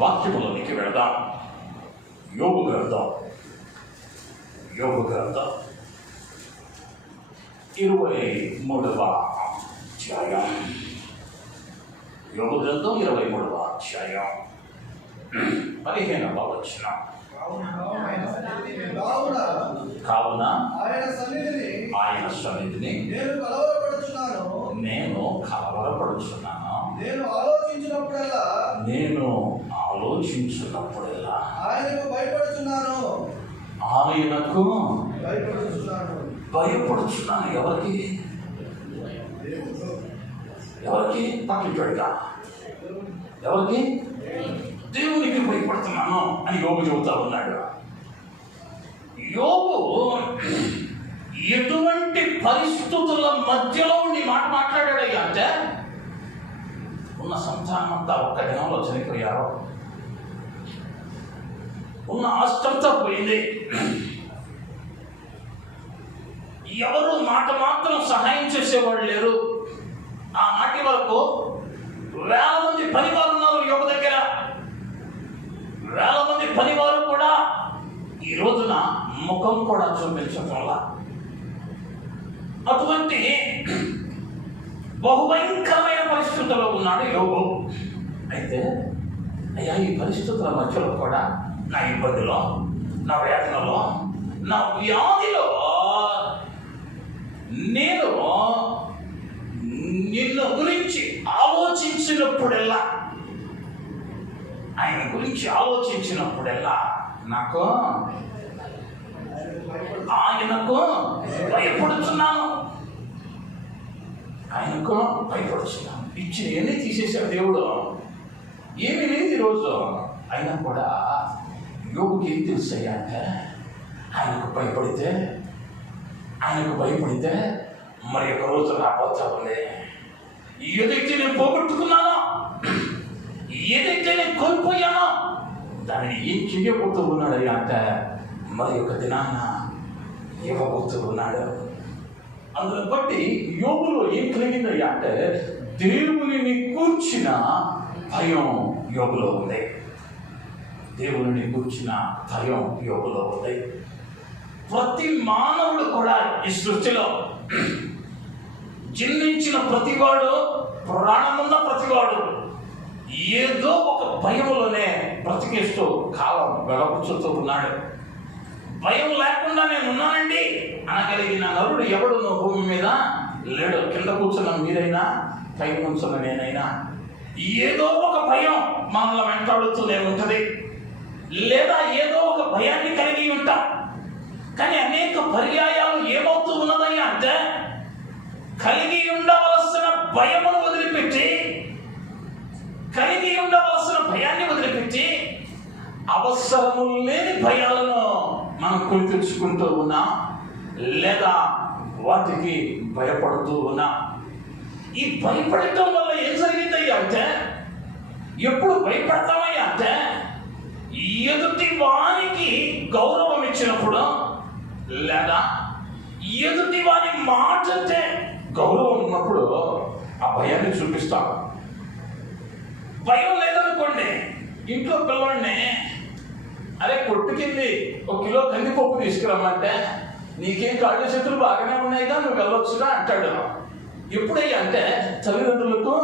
వాక్యములోనికి వెళదాం. యోబు గ్రంథం 23వ అధ్యాయం. యోబు గ్రంథం 23వ అధ్యాయం 15వ వచనం. కావున ఆయన సన్నిధిని నేను కలవరపడుచున్నాను. నేను ఆలోచించినప్పుడల్లా ఆయనకు భయపడుచున్నాను. ఎవరికి? పక్కింటాడుగా. ఎవరికి? దేవునికి భయపడుతున్నాను అని యోబు చెబుతా ఉన్నాడు. యోబు ఎటువంటి పరిస్థితుల మధ్యలో ఉండి మాట్లాడాడయ్యా అంటే, ఉన్న సంతానం అంతా ఒక్క దినంలో చనిపోయారు, ఉన్న ఆస్తంతా పోయింది, ఎవరు మాట మాత్రం సహాయం చేసేవాళ్ళు లేరు. ఆ నాటి వరకు 1000 మంది పనివారు ఉన్నారు యోబు దగ్గర. 1000 మంది పనివారు కూడా ఈ రోజున ముఖం కూడా చూపించటంలా. అటువంటి బహుభయంకరమైన పరిస్థితుల్లో ఉన్నాడు యోబు. అయితే అయ్యా, ఈ పరిస్థితుల మధ్యలో కూడా నా ఇబ్బందిలో, నా వేదనలో, నా వ్యాధిలో నేను నిన్ను గురించి ఆలోచించినప్పుడల్లా, ఆయన గురించి ఆలోచించినప్పుడల్లా ఆయనకు భయపడుతున్నాను. ఇచ్చిన ఎన్ని తీసేశాడు దేవుడు, ఏమీ లేదు ఈరోజు. అయినా కూడా యోగుకి ఏం తెలుసయ్యా అంటే, ఆయనకు భయపడితే మరి ఒక రోజు రాబోతా ఉంది. ఏదైతే నేను పోగొట్టుకున్నానో, ఏదైతే నేను కోల్పోయానో, దానిని ఏం చేయబోతూ ఉన్నాడయ్యా అంటే, మరి ఒక దినాన ఇవ్వబోతూ ఉన్నాడు. అందులో బట్టి యోబులో ఏం కలిగిందయ్యా అంటే, దేవునిని కూర్చిన భయం యోబులో ఉంది. దేవుని కూర్చిన భయం యోబులో ఉంది. ప్రతి మానవుడు కూడా ఈ సృష్టిలో జన్మించిన ప్రతివాడు, ప్రాణమున్న ప్రతివాడు ఏదో ఒక భయంలోనే బ్రతికేస్తూ కాలం వెలపుచ్చుతూ ఉన్నాడు. భయం లేకుండా నేను ఉన్నానండి అనగలిగిన నరుడు ఎవడు భూమి మీద లేడు. కింద కూర్చున్న మీరైనా, పై కూర్చున్న నేనైనా, ఏదో ఒక భయం మనల్ని వెంటాడుతూనే ఉంటుంది, లేదా ఏదో ఒక భయాన్ని కలిగి ఉంటాం. కానీ అనేక పర్యాయాలు ఏమవుతూ ఉన్నదయ్యా అంటే, కలిగి ఉండవలసిన భయమును వదిలిపెట్టి, కలిగి ఉండవలసిన భయాన్ని వదిలిపెట్టి, అవసరము లేని భయాలను మనం కొని తెచ్చుకుంటూ ఉన్నా, లేదా వాటికి భయపడుతూ ఉన్నా. ఈ భయపడటం వల్ల ఏం జరిగిందయ్యా అంటే, ఎప్పుడు భయపడతామయ్యా అంటే, ఎదుటి వానికి గౌరవం ఇచ్చినప్పుడు, లేదా ఎదుటి వాని మాట అంటే గౌరవం ఉన్నప్పుడు ఆ భయాన్ని చూపిస్తాం. భయం లేదనుకోండి, ఇంట్లో పిల్లవాడిని అరే కొట్టుకింది 1 కిలో కందిపప్పు తీసుకురమ్మంటే, నీకేం కాళ్ళు చేతులు బాగానే ఉన్నాయిగా, నువ్వు వెళ్ళొచ్చుగా అంటాడు. ఎప్పుడయ్యా అంటే, తల్లిదండ్రులకు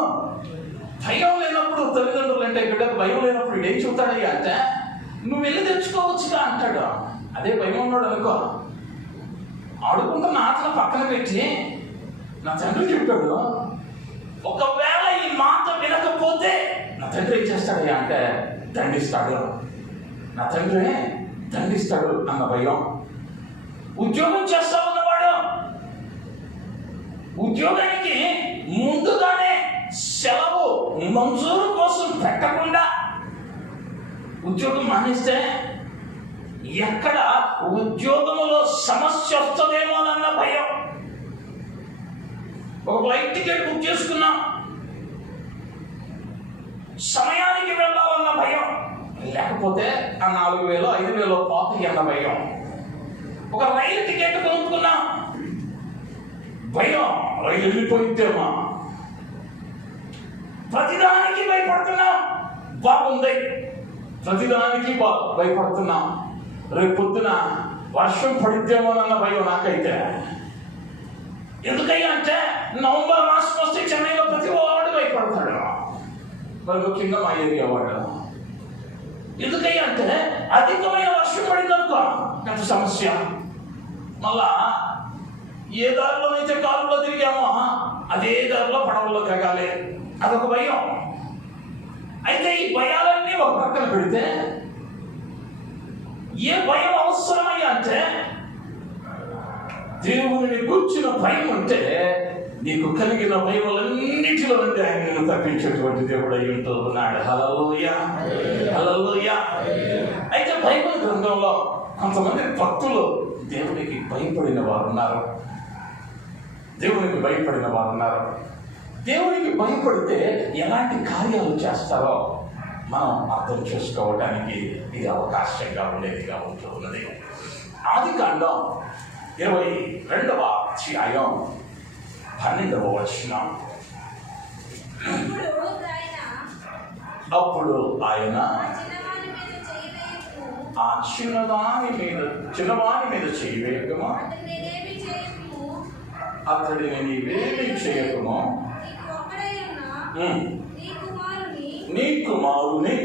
భయం లేనప్పుడు, తల్లిదండ్రులు అంటే బిడ్డకు భయం లేనప్పుడు ఏం చెబుతాడయ్యా అంటే, నువ్వు వెళ్ళి తెచ్చుకోవచ్చుగా అంటాడు. అదే భయం ఉన్నాడు అనుకో, ఆడుకుంటున్న ఆటలు పక్కన పెట్టి, నా తండ్రి చెప్పాడు, ఒకవేళ ఈ మాట వినకపోతే నా తండ్రి ఏం చేస్తాడయ్యా అంటే దండిస్తాడు, నా తండ్రి దండిస్తాడు అన్న భయం. ఉద్యోగం చేస్తా ఉన్నవాడు ఉద్యోగానికి ముందుగానే సెలవు మంజూరు కోసం పెట్టకుండా ఉద్యోగం మానేస్తే ఎక్కడ ఉద్యోగంలో సమస్య వస్తుందేమోనన్న భయం. ఒక ఫ్లైట్ టికెట్ బుక్ చేసుకున్నాం, సమయానికి వెళ్ళాలన్న భయం, లేకపోతే ఆ 4000 5000 పోతాయి అన్న భయం. ఒక రైలు టికెట్ కొనుక్కున్నాం, భయం రైలు వెళ్ళిపోయిద్దేమా. ప్రతిదానికి భయపడుతున్నాం. బాగుంది, ప్రతిదానికి భయపడుతున్నాం. రేపు పొద్దున వర్షం పడిద్దేమోనన్న భయం నాకైతే. ఎందుకయ్యా అంటే నవంబర్ మాసం వస్తే చెన్నైలో ప్రతి వాడు భయపడతాడు, మరి ముఖ్యంగా మా ఏరియా వాడు. ఎందుకయ్యా అంటే అధికమైన వర్షం పడిందనుకో ఎంత సమస్య. మళ్ళా ఏ దారిలోనైతే కారులో తిరిగామో అదే దారిలో పడవలో తిరగాలి, అదొక భయం. అయితే ఈ భయాలన్నీ ఒక పక్కన పెడితే ఏ భయం అవసరమయ్యా అంటే దేవుని కూర్చున్న భయం ఉంటే నీకు కలిగిన భయములన్నిటిలో నుండి ఆయన నిన్ను తప్పించేటువంటి దేవుడు అయి ఉంటున్నాడు. హల్లెలూయా, హల్లెలూయా. అయితే బైబిల్ గ్రంథంలో కొంతమంది భక్తులు దేవునికి భయపడిన వారు ఉన్నారు. దేవునికి భయపడిన వారు ఉన్నారు. దేవునికి భయపడితే ఎలాంటి కార్యాలు చేస్తారో మనం అర్థం చేసుకోవడానికి ఇది అవకాశంగా ఉండేదిగా ఉంటున్నది. ఆదికాండం 22వ అధ్యాయం 12వ వచనం. అప్పుడు ఆయన ఆ చిన్నవాని మీద చేయి వేయకము, అతడిని నీవేమీ చేయకము, నీ కుమారుని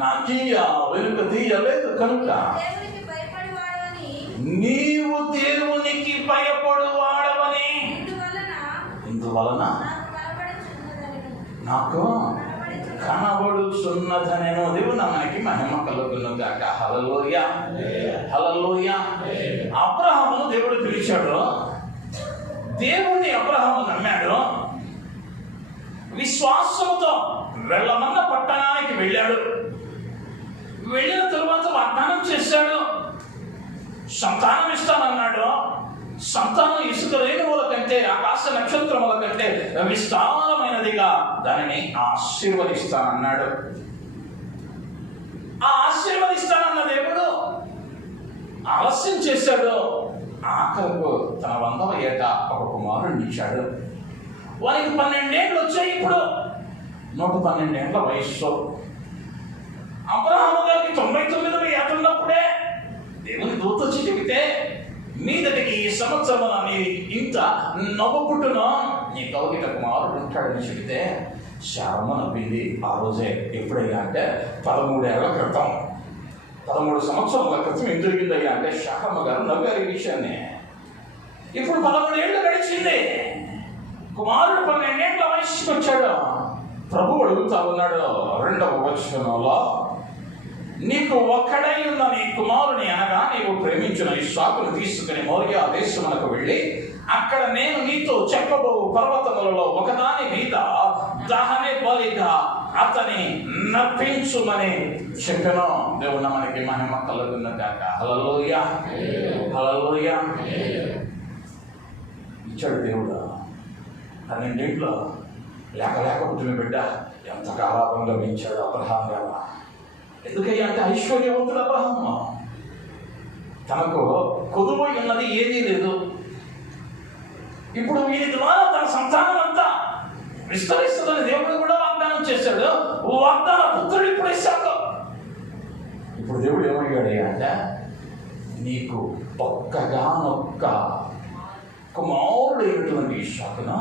నాకీయ వెనుక తీయలేదు కనుక నీవు దేవునికి భయపడువాడవని ఇందువలన నాకు కనబడుచున్నదనేమో. దేవుడు మనకి మహిమ కలుగును గాక. హల్లెలూయా, హల్లెలూయా. అబ్రహామును దేవుడు పిలిచాడు. దేవుణ్ణి అబ్రహాము నమ్మాడు. విశ్వాసముతో వెళ్ళమన్న పట్టణానికి వెళ్ళాడు. వెళ్ళిన తరువాత వాగ్దానం చేశాడు, సంతానం ఇస్తానన్నాడు. సంతానం ఇసుక రేణువుల కంటే, ఆకాశ నక్షత్రముల కంటే విస్తారమైనదిగా దానిని ఆశీర్వదిస్తానన్నాడు. ఆ ఆశీర్వదిస్తానన్న దేవుడు ఆలస్యం చేశాడు. ఆఖరకు తన 100వ ఏట ఒక కుమారుడిని ఇచ్చాడు. వారికి 12 ఏళ్ళు వచ్చాయి. ఇప్పుడు 112 ఏళ్ళ వయస్సు. అబ్రహాము గారికి 99వ ఏట ఉన్నప్పుడే దేవుని దూత వచ్చి చెబితే, మీదటికి ఈ సంవత్సరం నీ ఇంత నవ్వుకుంటున్నా నీ కౌగిట కుమారుడు ఉంటాడని చెబితే శారమ్మ నవ్వింది. ఆ రోజే. ఎప్పుడయ్యా అంటే 13 ఏళ్ల క్రితం, 13 సంవత్సరాల క్రితం ఏం జరిగిందయ్యా అంటే శారమ్మ గారు నవ్వారు ఈ విషయాన్ని. ఇప్పుడు 13 ఏళ్ళు గడిచింది. కుమారుడు 12 ఏళ్ళ వయసుకి వచ్చాడు. ప్రభు అడుగుతా ఉన్నాడు 2వ వచనంలో, నీకు ఒక్కడై ఉన్న నీ కుమారుని అనగా నీవు ప్రేమించిన ఇస్సాకును తీసుకుని మోరియా దేశమునకు వెళ్ళి అక్కడ నేను నీతో చెప్పబో పర్వతములలో ఒకదాని మీద దహన బలిగా అతని నర్పించుమని చెప్పెను. దేవుడు మనకి మహిమ కలుగును గాక. హల్లెలూయా, హల్లెలూయా. ఇచ్చాడు దేవుడు. 12 ఏళ్ళు లేక పుట్టిన బిడ్డ ఎంత గారాబంగా పెంచాడు అబ్రహాం గారు. ఎందుకయ్యా అంటే ఐశ్వర్యవంతుడు అబ్రహాము. తనకు కొదువు ఉన్నది ఏదీ లేదు. ఇప్పుడు వీరి ద్వారా తన సంతానం అంతా విస్తరిస్తుందని దేవుడు కూడా వాగ్దానం చేశాడు. వాగ్దాన పుత్రుడు ఇప్పుడు ఇస్తాడు. ఇప్పుడు దేవుడు ఏమడిగాడయ్యా అంటే, నీకు ఒక్కగానొక్క కుమారుడు అయినటువంటి ఇస్సాకును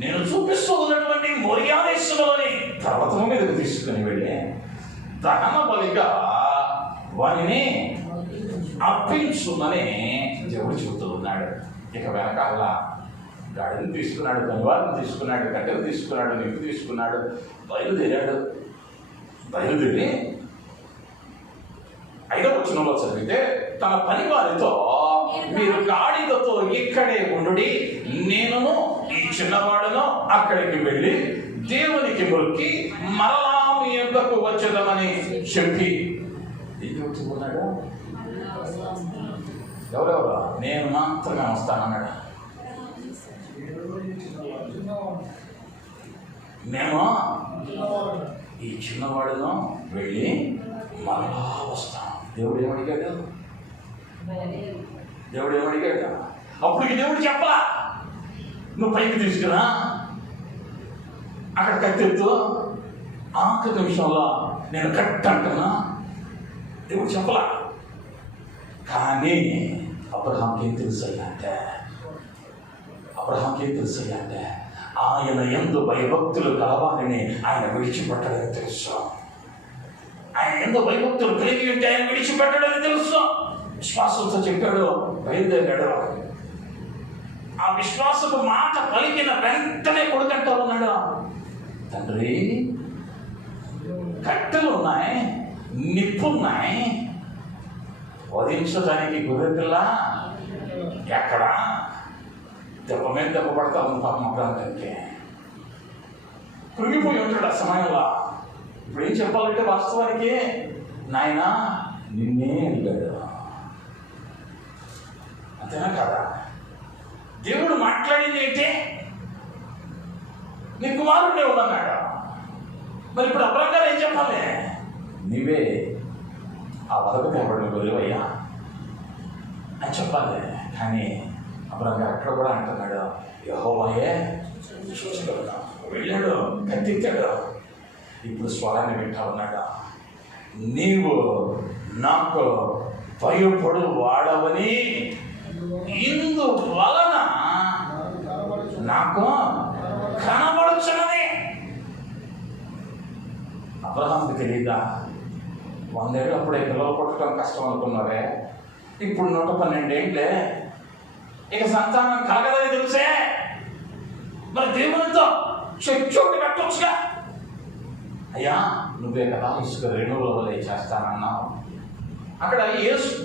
నేను చూపిస్తూ ఉన్నటువంటి మోరియా దేశంలోని పర్వతం మీదకు తీసుకుని వెళ్ళి దహన బలిగా వారిని అర్పించుమని దేవుడు చెబుతూ ఉన్నాడు. ఇక వెనకాల గాడిని తీసుకున్నాడు, ధన్వాలను తీసుకున్నాడు, కట్టెలు తీసుకున్నాడు, నిప్పు తీసుకున్నాడు, బయలుదేరాడు. బయలుదేరి 5వ వచనంలో చదివితే, తన పని వారితో మీరు గాడిదతో ఇక్కడే ఉండుడి, నేను ఈ చిన్నవాడును అక్కడికి వెళ్ళి దేవునికి మొక్కి మరలా మీ యొద్దకు వచ్చేదమని చెప్పి ఉన్నాడు. ఎవరెవరు? నేను మాత్రమే వస్తానన్నాడు. మేము ఈ చిన్నవాడును వెళ్ళి మరలా వస్తాం. దేవుడు ఏమడిగాడు? అప్పుడు దేవుడు చెప్పలా, నువ్వు పైకి తీసుకురా, అక్కడ కత్తెత్తు, ఆఖరి నిమిషంలో నేను కట్ అంటున్నా దేవుడు చెప్పలా. కానీ అబ్రహాంకి ఏం తెలుసయ్యా అంటే ఆయన యందు భయభక్తులు కలవాలని ఆయన విడిచిపెట్టడని తెలుసు. ఆయన యందు భయభక్తులు కలిగి ఉంటే ఆయన విడిచిపెట్టడని తెలుసు. విశ్వాసంతో చెప్పాడు, బయలుదేరాడు. ఆ విశ్వాసపు మాట పలికిన వెంటనే కొడుకంటా ఉన్నాడు, తండ్రి కట్టెలు ఉన్నాయి, నిప్పున్నాయి, వధించడానికి గొర్రెపిల్ల ఎక్కడ? దెబ్బ మీద దెబ్బ పడతా ఉంది పాపం అబ్రాహాంకి. కృంగిపోయి ఉంటాడు ఆ సమయంలో. ఇప్పుడు ఏం చెప్పాలంటే వాస్తవానికి నాయన నిన్నే అడిగాడు, అంతేనా కాదా? దేవుడు మాట్లాడింది ఏంటి? నీ కుమారుడే ఉన్నాడు. మరి ఇప్పుడు అబ్రాహాం గారు ఏం చెప్పాలి? నీవే ఆ వరకు కనబడిన గొర్రెవయ్యా అని చెప్పాలి. కానీ అబ్రాహాం గారు అక్కడ కూడా అంటున్నాడు, యెహోవాయే చూసుకోగలడు. వెళ్ళాడు, కత్తిచ్చాడు. ఇప్పుడు స్వరాన్ని వింటా ఉన్నాడు, నీవు నాకు భయపడు వాడవని ఇందువలన నాకు కనబడుచున్నది. అబ్రహాంకి తెలియదా? 100 ఏళ్ళు అప్పుడే పిల్లలు పుట్టడం కష్టం అనుకున్నారే, ఇప్పుడు 112 ఏంట్లే, ఇక సంతానం కలగదని తెలిసే. మరి దేవునితో చర్చోటి పెట్టొచ్చుగా. అయ్యా నువ్వే కదా ఇసుక రేణువుల వలె చేస్తానన్నావు. అక్కడ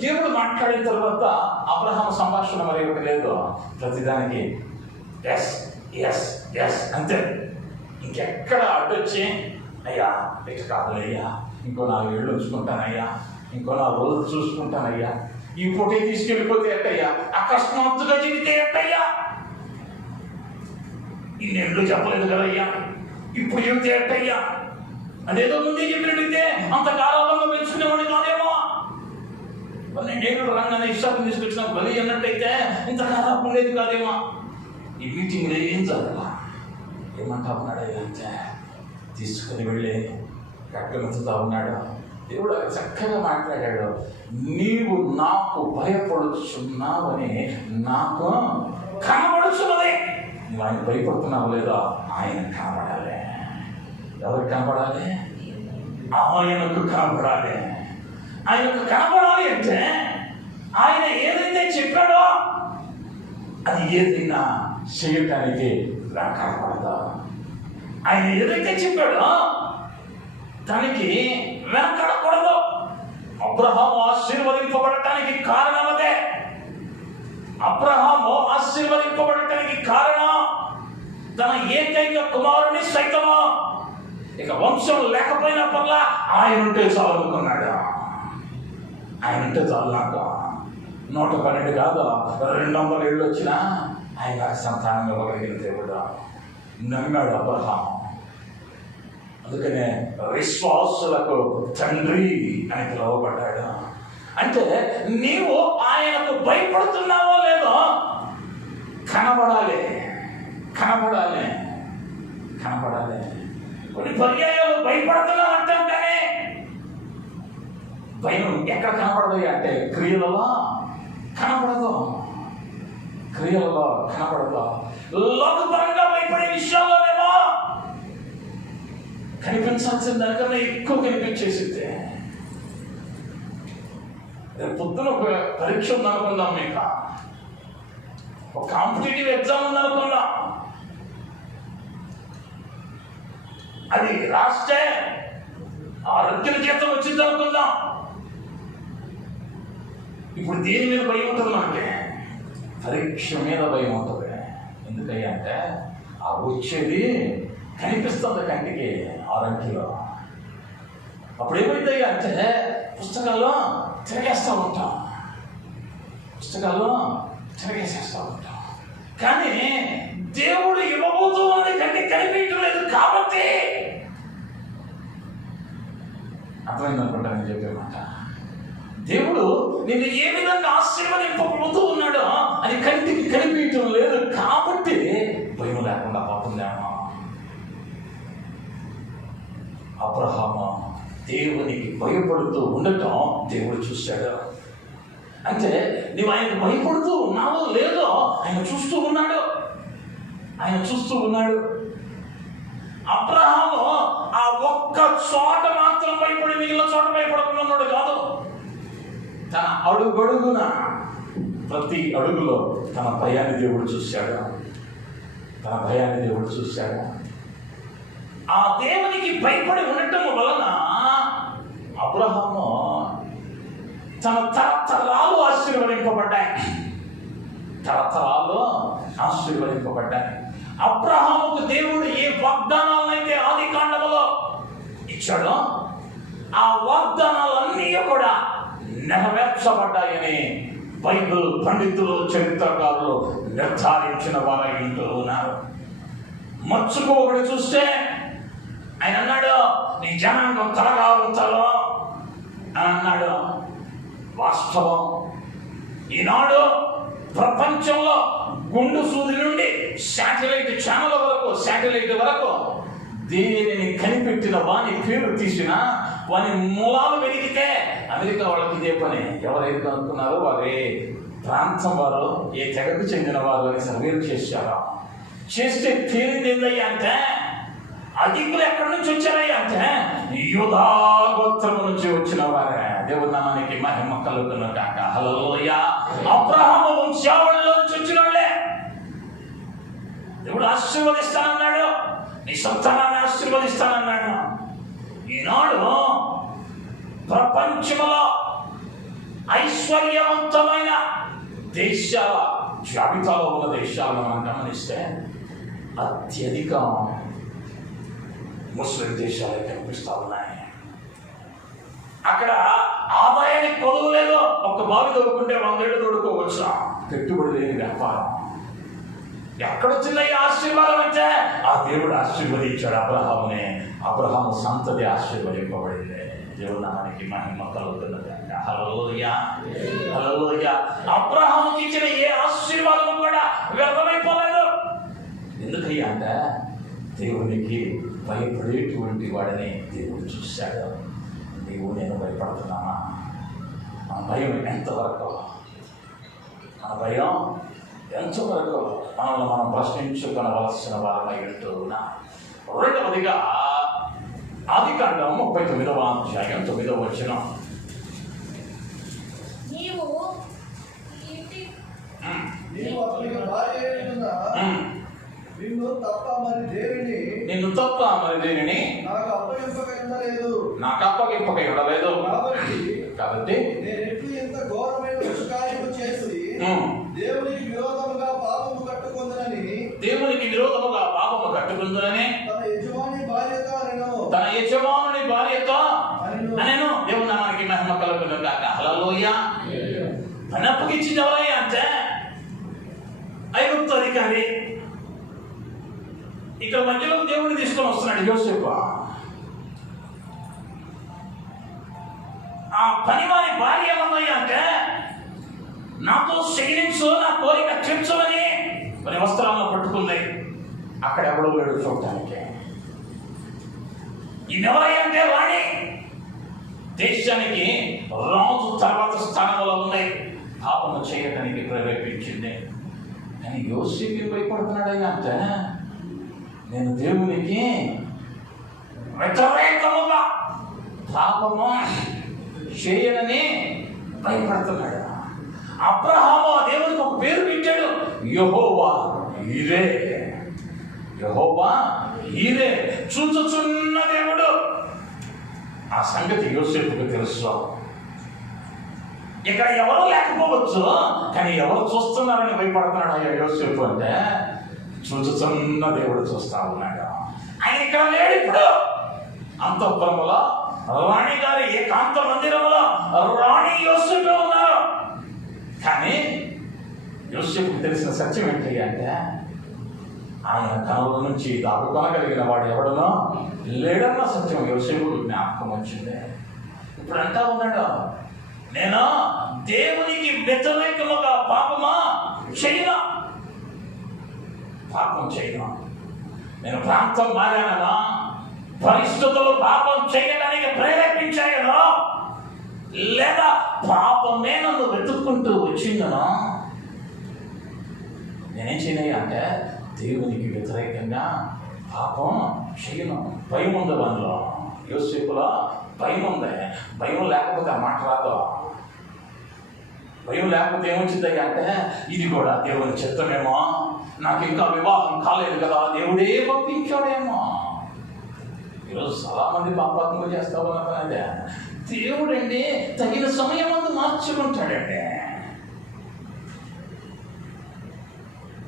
దేవుడు మాట్లాడిన తర్వాత అబ్రహాం సంభాషణ మరి ఒకటి లేదు, ప్రతిదానికి ఎస్ ఎస్ ఎస్ అంతే. ఇంకెక్కడ అడ్డొచ్చి అయ్యా ఇటు కాదులయ్యా, ఇంకో 4 ఏళ్ళు ఉంచుకుంటానయ్యా, ఇంకో 4 రోజులు చూసుకుంటానయ్యా, ఈ పూటే తీసుకెళ్ళిపోతే ఎట్టయ్యా, అకస్మాత్తుగా చెబితే ఎట్టయ్యా, ఇన్నేళ్ళు చెప్పలేదు కదయ్యా, ఇప్పుడు చెబితే ఎట్టయ్యా, అదేదో ముందే చెప్పినట్టయితే అంత కాలంలో పెంచుకునేవాడు కాదేమో. 12 ఏళ్ళు రంగానే ఇష్టాన్ని తీసుకొచ్చిన బలి అన్నట్టయితే ఇంత కాలం ఉండేది కాదేమో. ఈ మీటింగ్లో ఏం చదవాలా? ఏమంటా ఉన్నాడు అంటే తీసుకుని వెళ్ళి కట్టెలుతా ఉన్నాడు. దేవుడు అక్కడ చక్కగా మాట్లాడాడు, నీవు నాకు భయపడుచున్నావని నాకు కనబడుచున్నది. నువ్వు ఆయన భయపడుతున్నావు లేదో ఆయన కనబడాలి. ఎవరికి కనబడాలి? ఆయనకు కనబడాలి. ఆయనకు కనబడాలి అంటే ఆయన ఏదైతే చెప్పాడో అది ఏదైనా చేయటానికి వెనకాడకూడదు. ఆయన ఏదైతే చెప్పాడో దానికి వెనకాడకూడదు. అబ్రహాము ఆశీర్వదింపబడటానికి కారణం అదే. అబ్రహాము ఆశీర్వదింపబడటానికి కారణం తన ఏకైక కుమారుని సైతము ఇక వంశం లేకపోయినా పర్లా ఆయన ఉంటే చాలు అనుకున్నాడు. ఆయన ఉంటే చాలు, నాకు 112 కాదు 200 ఏళ్ళు వచ్చినా ఆయన సంతానం ఇవ్వగలిగిన దేవుడు. నమ్మాడు అబ్రహాం. అందుకనే విశ్వాసులకు తండ్రి అని పిలువబడ్డాడు. అంటే నీవు ఆయనకు భయపడుతున్నావో లేదో కనబడాలి. కొన్ని పర్యాయాలు భయపడుతున్నావు అంటాం, కానీ భయం ఎక్కడ కనపడదు అంటే క్రియలలో కనపడదు. లోకపరంగా భయపడే విషయాల్లోనేమో కనిపించాల్సిన దానికన్నా ఎక్కువ కనిపించేసింది. పొద్దున ఒక పరీక్ష ఉందనుకుందాం, మీకు ఒక కాంపిటేటివ్ ఎగ్జామ్ ఉందనుకుందాం. అది రాస్తే 6 జీతం వచ్చింది అనుకుందాం. ఇప్పుడు దేని మీద భయం ఉంటుంది మనకి? పరీక్ష మీద భయం ఉంటుంది. ఎందుకయ్యా అంటే ఆ వచ్చేది కనిపిస్తుంది కంటికి 6 అంకెలు. అప్పుడు ఏమైందయ్యా అంటే పుస్తకాల్లో తిరగేస్తూ ఉంటాం, కానీ దేవుడు ఇవ్వబోతూ ఉంది కంటికి కనిపించడం లేదు కాబట్టి అర్థమైందనుకుంటా నేను చెప్పే మాట. దేవుడు నిన్ను ఏ విధంగా ఆశీర్వదింపబోతూ ఉన్నాడో అది కంటికి కనిపించడం లేదు కాబట్టి భయం లేకుండా పోతుందేమో. అబ్రహాము దేవునికి భయపడుతూ ఉండటం దేవుడు చూశాడు. అంటే నువ్వు ఆయనకు భయపడుతూ ఉన్నావో లేదో ఆయన చూస్తూ ఉన్నాడు. అబ్రహాము ఆ ఒక్క చోట మాత్రం భయపడి మిగిలిన చోట భయపడకుండా ఉన్నాడు కాదు. తన అడుగడుగున ప్రతి అడుగులో తన భయాన్ని దేవుడు చూశాడు. ఆ దేవునికి భయపడి ఉండటం వలన అబ్రహాము తన తరతరాలు ఆశీర్వదింపబడ్డాయి. అబ్రహాముకు దేవుడు ఏ వాగ్దానాలనైతే ఆది కాండములో ఇచ్చాడో ఆ వాగ్దానాలన్నీ కూడా నెరవేర్చబడ్డాయని బైబిల్ పండితులు, చరిత్రకారులు నిర్ధారించిన వారై ఉంటూ ఉన్నారు. మచ్చుకు ఒకటి చూస్తే ఆయన అన్నాడు, నీ జనాంగం త్వరగా ఉంటారు అని అన్నాడు. వాస్తవం. ఈనాడు ప్రపంచంలో గుండు సూది నుండి శాటిలైట్ వరకు దేనిని కనిపెట్టిన వాని పేరు తీసిన వాని మూలాలు వెలిగితే అమెరికా వాళ్ళకి ఇదే పని. ఎవరైతే అనుకున్నారో వారే ప్రాంతం వారు, ఏ తెగకు చెందిన వారు అని సర్వేలు చేస్తే తేలింది ఏందయ్యా అంటే అధికులు ఎక్కడి నుంచి వచ్చారయ్యా అంటే యూదా గోత్రము నుంచి వచ్చిన వారే. దేవుని నామానికి మహిమ కలుగును గాక. హల్లెలూయా. అబ్రహాము వంశావళిలో నుంచి వచ్చిన వాళ్ళే. దేవుడు ఆశీర్వదిస్తానన్నాడు, నీ సంతానాన్ని ఆశీర్వదిస్తానన్నాడు. ఈనాడు ప్రపంచంలో ఐశ్వర్యవంతమైన దేశాల జాబితాలో ఉన్న దేశాలను మనం గమనిస్తే అత్యధికం ముస్లిం దేశాలే కనిపిస్తా ఉన్నాయి. అక్కడ ఆదాయానికి కొలువు లేదు. ఒక బావి తవ్వుకుంటే 100 ఏళ్ళు తోడుకోవచ్చు. పెట్టుబడి లేని వ్యాపారం. ఎక్కడొచ్చింది ఈ ఆశీర్వాదం అంటే ఆ దేవుడు ఆశీర్వదించాడు అబ్రహాముని. అబ్రహాము సంతతి ఆశీర్వదింపబడింది. దేవుడు నామానికి మహిమ కలుగును గాక. హల్లెలూయా. అబ్రహాముకి ఇచ్చిన ఏ ఆశీర్వాదం కూడా వ్యర్థమైపోలేదు. ఎందుకయ్యా అంటే దేవునికి భయపడేటువంటి వాడిని దేవుడు చూశాడు. నీవు నేను భయపడుతున్నామా? మన భయం ఎంతవరకు మనల్ని మనం ప్రశ్నించుకొనవలసిన వారమై ఉంటున్నా. రెండవదిగా ఆదికాండం 39వ అధ్యాయం 9వ వచనం. నిన్ను తప్ప మరి దేనిని నాకు అప్పగింపక ఉండలేదు. కాబట్టి నేను ఎంత ఘోరమైన దుష్కార్యము చేసి దేవునికి విరోధముగా పాపము కట్టుకుందునని తన యజమానుని భార్యతో అనెను. దేవుని నామానికి మహిమ కలుగును గాక. హల్లెలూయా. పని అప్పగించింది ఎవరయ్యా అంటే ఐగుప్తు అధికారి. ఇక్కడ మధ్యలో దేవుడిని తీసుకొని వస్తున్నాడు యోసేపు. ఆ పనివారి భార్య ఏమన్నాయి అంటే నాతో శయనించు, నా కోరిక తీర్చమని మరి వస్త్రాలను పట్టుకుంది. అక్కడ ఎవడో లేడు చూడటానికి. ఈయనెవరయ్యా అంటే రాణి. దేశానికి రాజు తర్వాత స్థానంలో ఉన్నాయి. పాపము చేయడానికి ప్రేరేపించింది. కానీ యోసేపు భయపడుతున్నాడయ్యా అంటే నేను దేవునికి వ్యతిరేకముగా పాపము చేయనని భయపడుతున్నాడు. అబ్రహాము ఆ దేవునికి ఒక పేరు పెట్టాడు, యెహోవా ఈరే, చూచుచున్న దేవుడు. ఆ సంగతి యోసేపుకు తెలుసు. ఇక్కడ ఎవరు లేకపోవచ్చు, కానీ ఎవరు చూస్తున్నారని భయపడుతున్నాడు అయ్యా యోసేపు అంటే చూచుచున్న దేవుడు చూస్తా ఉన్నాడు. ఆయన ఇక్కడ లేడు. ఇప్పుడు అంతఃపురములో రాణి గారి ఏకాంత మందిరంలో రాణి యోసేపు ఉన్నారు. కానీ యోసేపుకు తెలిసిన సత్యం ఏంటి అంటే ఆయన కనుల నుంచి దాపుకొనగలిగిన వాడు ఎవడనో లేడన్న సత్యం యోసేపుకు జ్ఞాపకం వచ్చింది. ఇప్పుడు అంటా ఉన్నాడు, నేను దేవునికి వ్యతిరేకముగా పాపం చేయను. నేను ప్రాంతం మారానా, పరిస్థితులు పాపం చేయడానికి ప్రేరేపించాయనో, లేదా పాపమే నన్ను వెతుక్కుంటూ వచ్చిందనో, నేనేం చేయనయ్యా అంటే దేవునికి వ్యతిరేకంగా పాపం చేయను. భయం ఉంది మనలో. యోసేపులో భయం ఉంది. భయం లేకపోతే ఆ మాట రాదు. భయం లేకపోతే ఏమొచ్చిందయ్యా అంటే ఇది కూడా దేవుని చిత్తమేమో, నాకు ఇంకా వివాహం కాలేదు కదా, దేవుడే పంపించాడేమో. ఈరోజు చాలా మంది పాపాత్మలు చేస్తా ఉన్నారు. అదే దేవుడండి తగిన సమయం ముందు మార్చుకుంటాడండి.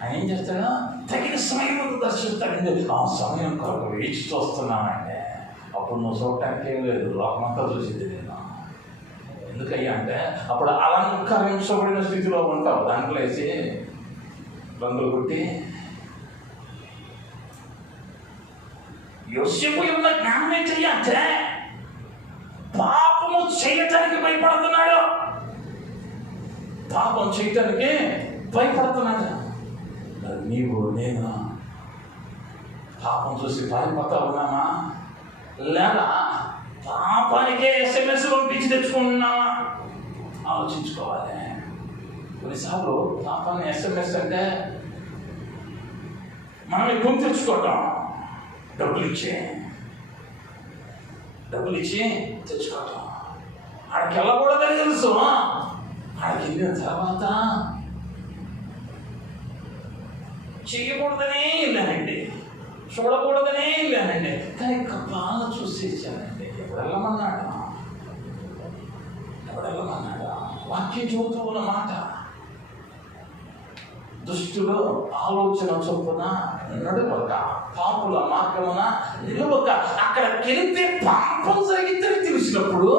ఆయన ఏం చేస్తాడా? తగిన సమయం ముందు దర్శిస్తాడండి. ఆ సమయం కొరకు వేచి చూస్తున్నానండి. అప్పుడు నువ్వు చూడటానికి ఏం లేదు, లోకమంతా చూసింది నేను. ఎందుకయ్యా అంటే అప్పుడు అలంకరించబడిన స్థితిలో ఉంటావు. దాంట్లో వేసి రంగులు కొట్టి యోసేపు ఉన్న జ్ఞానం ఏంటయ్యా అంటే పాపము చేయటానికి భయపడుతున్నాడు. పాపం చేయటానికి భయపడుతున్నాడు. నీవు నేను పాపం చూసి పారిపోతా ఉన్నామా, లేదా పాపానికే SMS పంపించి తెచ్చుకుంటున్నామా ఆలోచించుకోవాలి. కొన్నిసార్లు పాపాన్ని SMS అంటే మనం ఎక్కువ తెచ్చుకోవటం, డబ్బులు ఇచ్చి తెచ్చుకోవటం. ఆడికి వెళ్ళకూడదని తెలుసు. ఆడికి వెళ్ళిన తర్వాత చేయకూడదనే వెళ్ళానండి, చూడకూడదనే వెళ్ళానండి, కానీ బాగా చూసేసానండి. ఎవరు వెళ్ళమన్నాడా? వాక్యం చెబుతూ ఉన్న మాట, దుష్టులు ఆలోచన చొప్పున నడువక, పాపుల మార్గమున నిలువక. అక్కడికి వెళితే పాపం జరిగిందని తెలిసినప్పుడు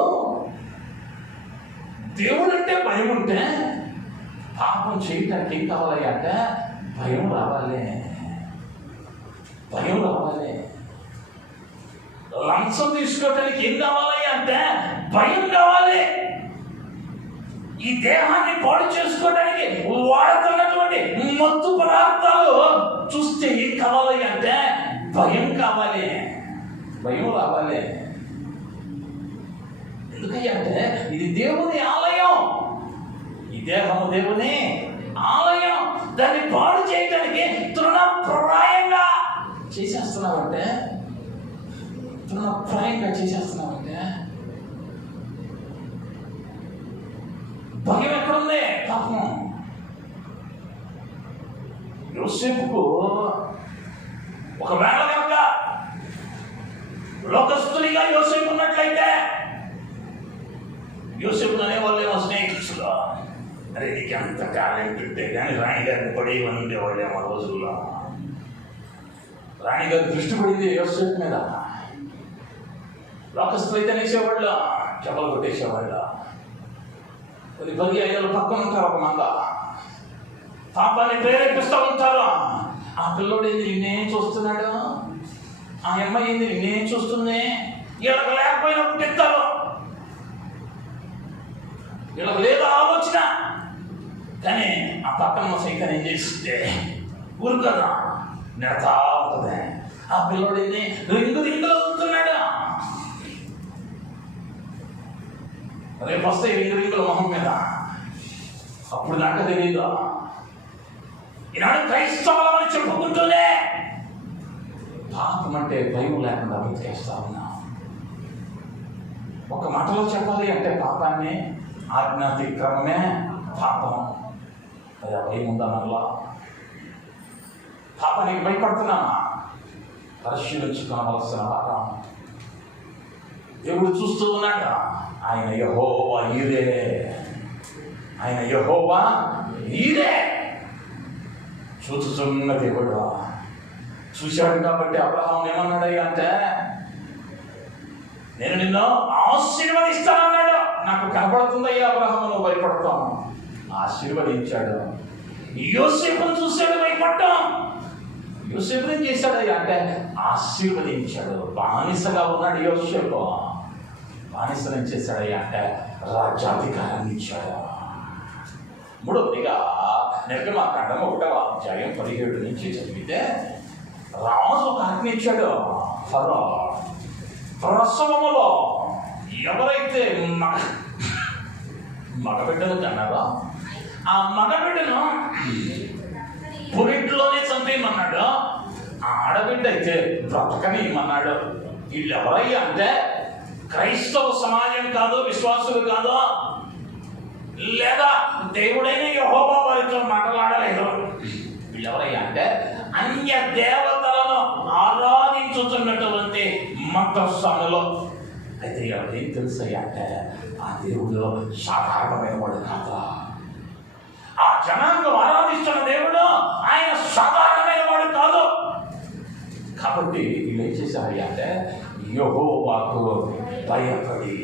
దేవుడు అంటే భయం ఉంటే పాపం చేయటానికి ఏం కావాలి అంటే భయం రావాలి. లంచం తీసుకోవటానికి ఏం కావాలి అంటే భయం కావాలి. ఈ దేహాన్ని పాడు చేసుకోవడానికి వాడుతున్నటువంటి మత్తు పదార్థాలు చూస్తే ఏం కావాలి అంటే భయం కావాలి, భయం రావాలి. ఎందుకంటే ఇది దేవుని ఆలయం, ఈ దేహము దేవుని ఆలయం. దాన్ని పాడు చేయడానికి తృణప్రాయంగా చేసేస్తున్నావంటే భయం ఎక్కడుంది? పాపం. యోసేపుకు ఒకవేళ కనుక లోకస్తునిగా యోసేపు ఉన్నట్లయితే యోసేపు అనేవాళ్ళేమో స్నేహితులు, అరే నీకు ఎంత టాలెంట్ ఉంటే కానీ రాణిగారిని పడి ఉండేవాళ్ళేమో రోజుల్లో. రాణిగారి దృష్టి పడింది యోసేపు మీద. లోకస్తులు అయితే అనేసేవాళ్ళు, చెప్పులు కొట్టేసేవాళ్ళు. 10-5 పక్కన ఉంటారు. ఒక మంద పాపాన్ని ప్రేరేపిస్తూ ఉంటారు. ఆ పిల్లోడు ఏంది నిన్నేం చూస్తున్నాడు, ఆ అమ్మాయి ఏంది నిన్నేం చూస్తుంది, వీళ్ళకి లేకపోయినా పుట్టిస్తారు, వీళ్ళకి లేదా ఆలోచన. కానీ ఆ పక్కన సైతం ఏం చేస్తుంటే ఊరు కదా నెడతా ఉంటుంది. ఆ పిల్లోడు ఏంది రింగులు అవుతున్నాడు. రేపు వస్తే రింగులు మొహం మీద. అప్పుడు దాకా తెలియదు. ఈనాడు క్రైస్తవులని చెప్పుకుంటూనే పాపం అంటే భయం లేకుండా బ్రతికేస్తా ఉన్నాం. ఒక మాటలో చెప్పాలి అంటే పాపాన్ని ఆజ్ఞాతిక్రమమే పాపం. అదే భయం ఉందా మనలో? పాపానికి భయపడుతున్నామా? పరిశీలించుకోవలసిన వారం. దేవుడు చూస్తూ ఉన్నాడు. ఆయన యెహోవా ఈరే చూచుచున్న దేవుడు. చూశాడు కాబట్టి అబ్రహాం ఏమన్నాడు అంటే నేను నిన్ను ఆశీర్వదిస్తానన్నాడు. నాకు కనపడుతుందయ్యా అబ్రహాము, నువ్వు భయపడతాను. ఆశీర్వదించాడు. యోసేపును చూశాడు, భయపడ్డాం. యోసేపు ఏం చేశాడయ్యా అంటే ఆశీర్వదించాడు. బానిసగా ఉన్నాడు యోసేపు. బానిసను చేశాడయ్యా అంటే రాజ్యాధికారాన్ని ఇచ్చాడు. మూడవదిగా నిర్గమాకాండం 1వ అధ్యాయం 17 నుంచి చదివితే రాజు ఒక ఆజ్ఞ ఇచ్చాడు. ఫరో ప్రసవములో ఎవరైతే మగబిడ్డను కన్నారో ఆ మగబిడ్డను పురిట్లోనే చంపేయమన్నాడు. ఆ ఆడబిడ్డ అయితే బ్రతకనియమన్నాడు. వీళ్ళు ఎవరయ్యా అంటే క్రైస్తవ సమాజం కాదు, విశ్వాసులు కాదు, లేదా దేవుడైన యెహోవా వారితో మాట్లాడలేదు. వీళ్ళు ఎవరయ్యా అంటే అన్య దేవతలను ఆరాధించుతున్నటువంటి మంత్రస్వాములు. అయితే ఎవరికేం తెలుసయ్యా అంటే ఆ దేవుడు సాధారణమైన వాడు కాదు. ఆ జనాంగం ఆరాధిస్తున్న దేవుడు ఆయన సాధారణమైన వాడు కాదు. కాబట్టి వీళ్ళు ఏం చేశారయ్యా అంటే యెహోవాకు భయపడి,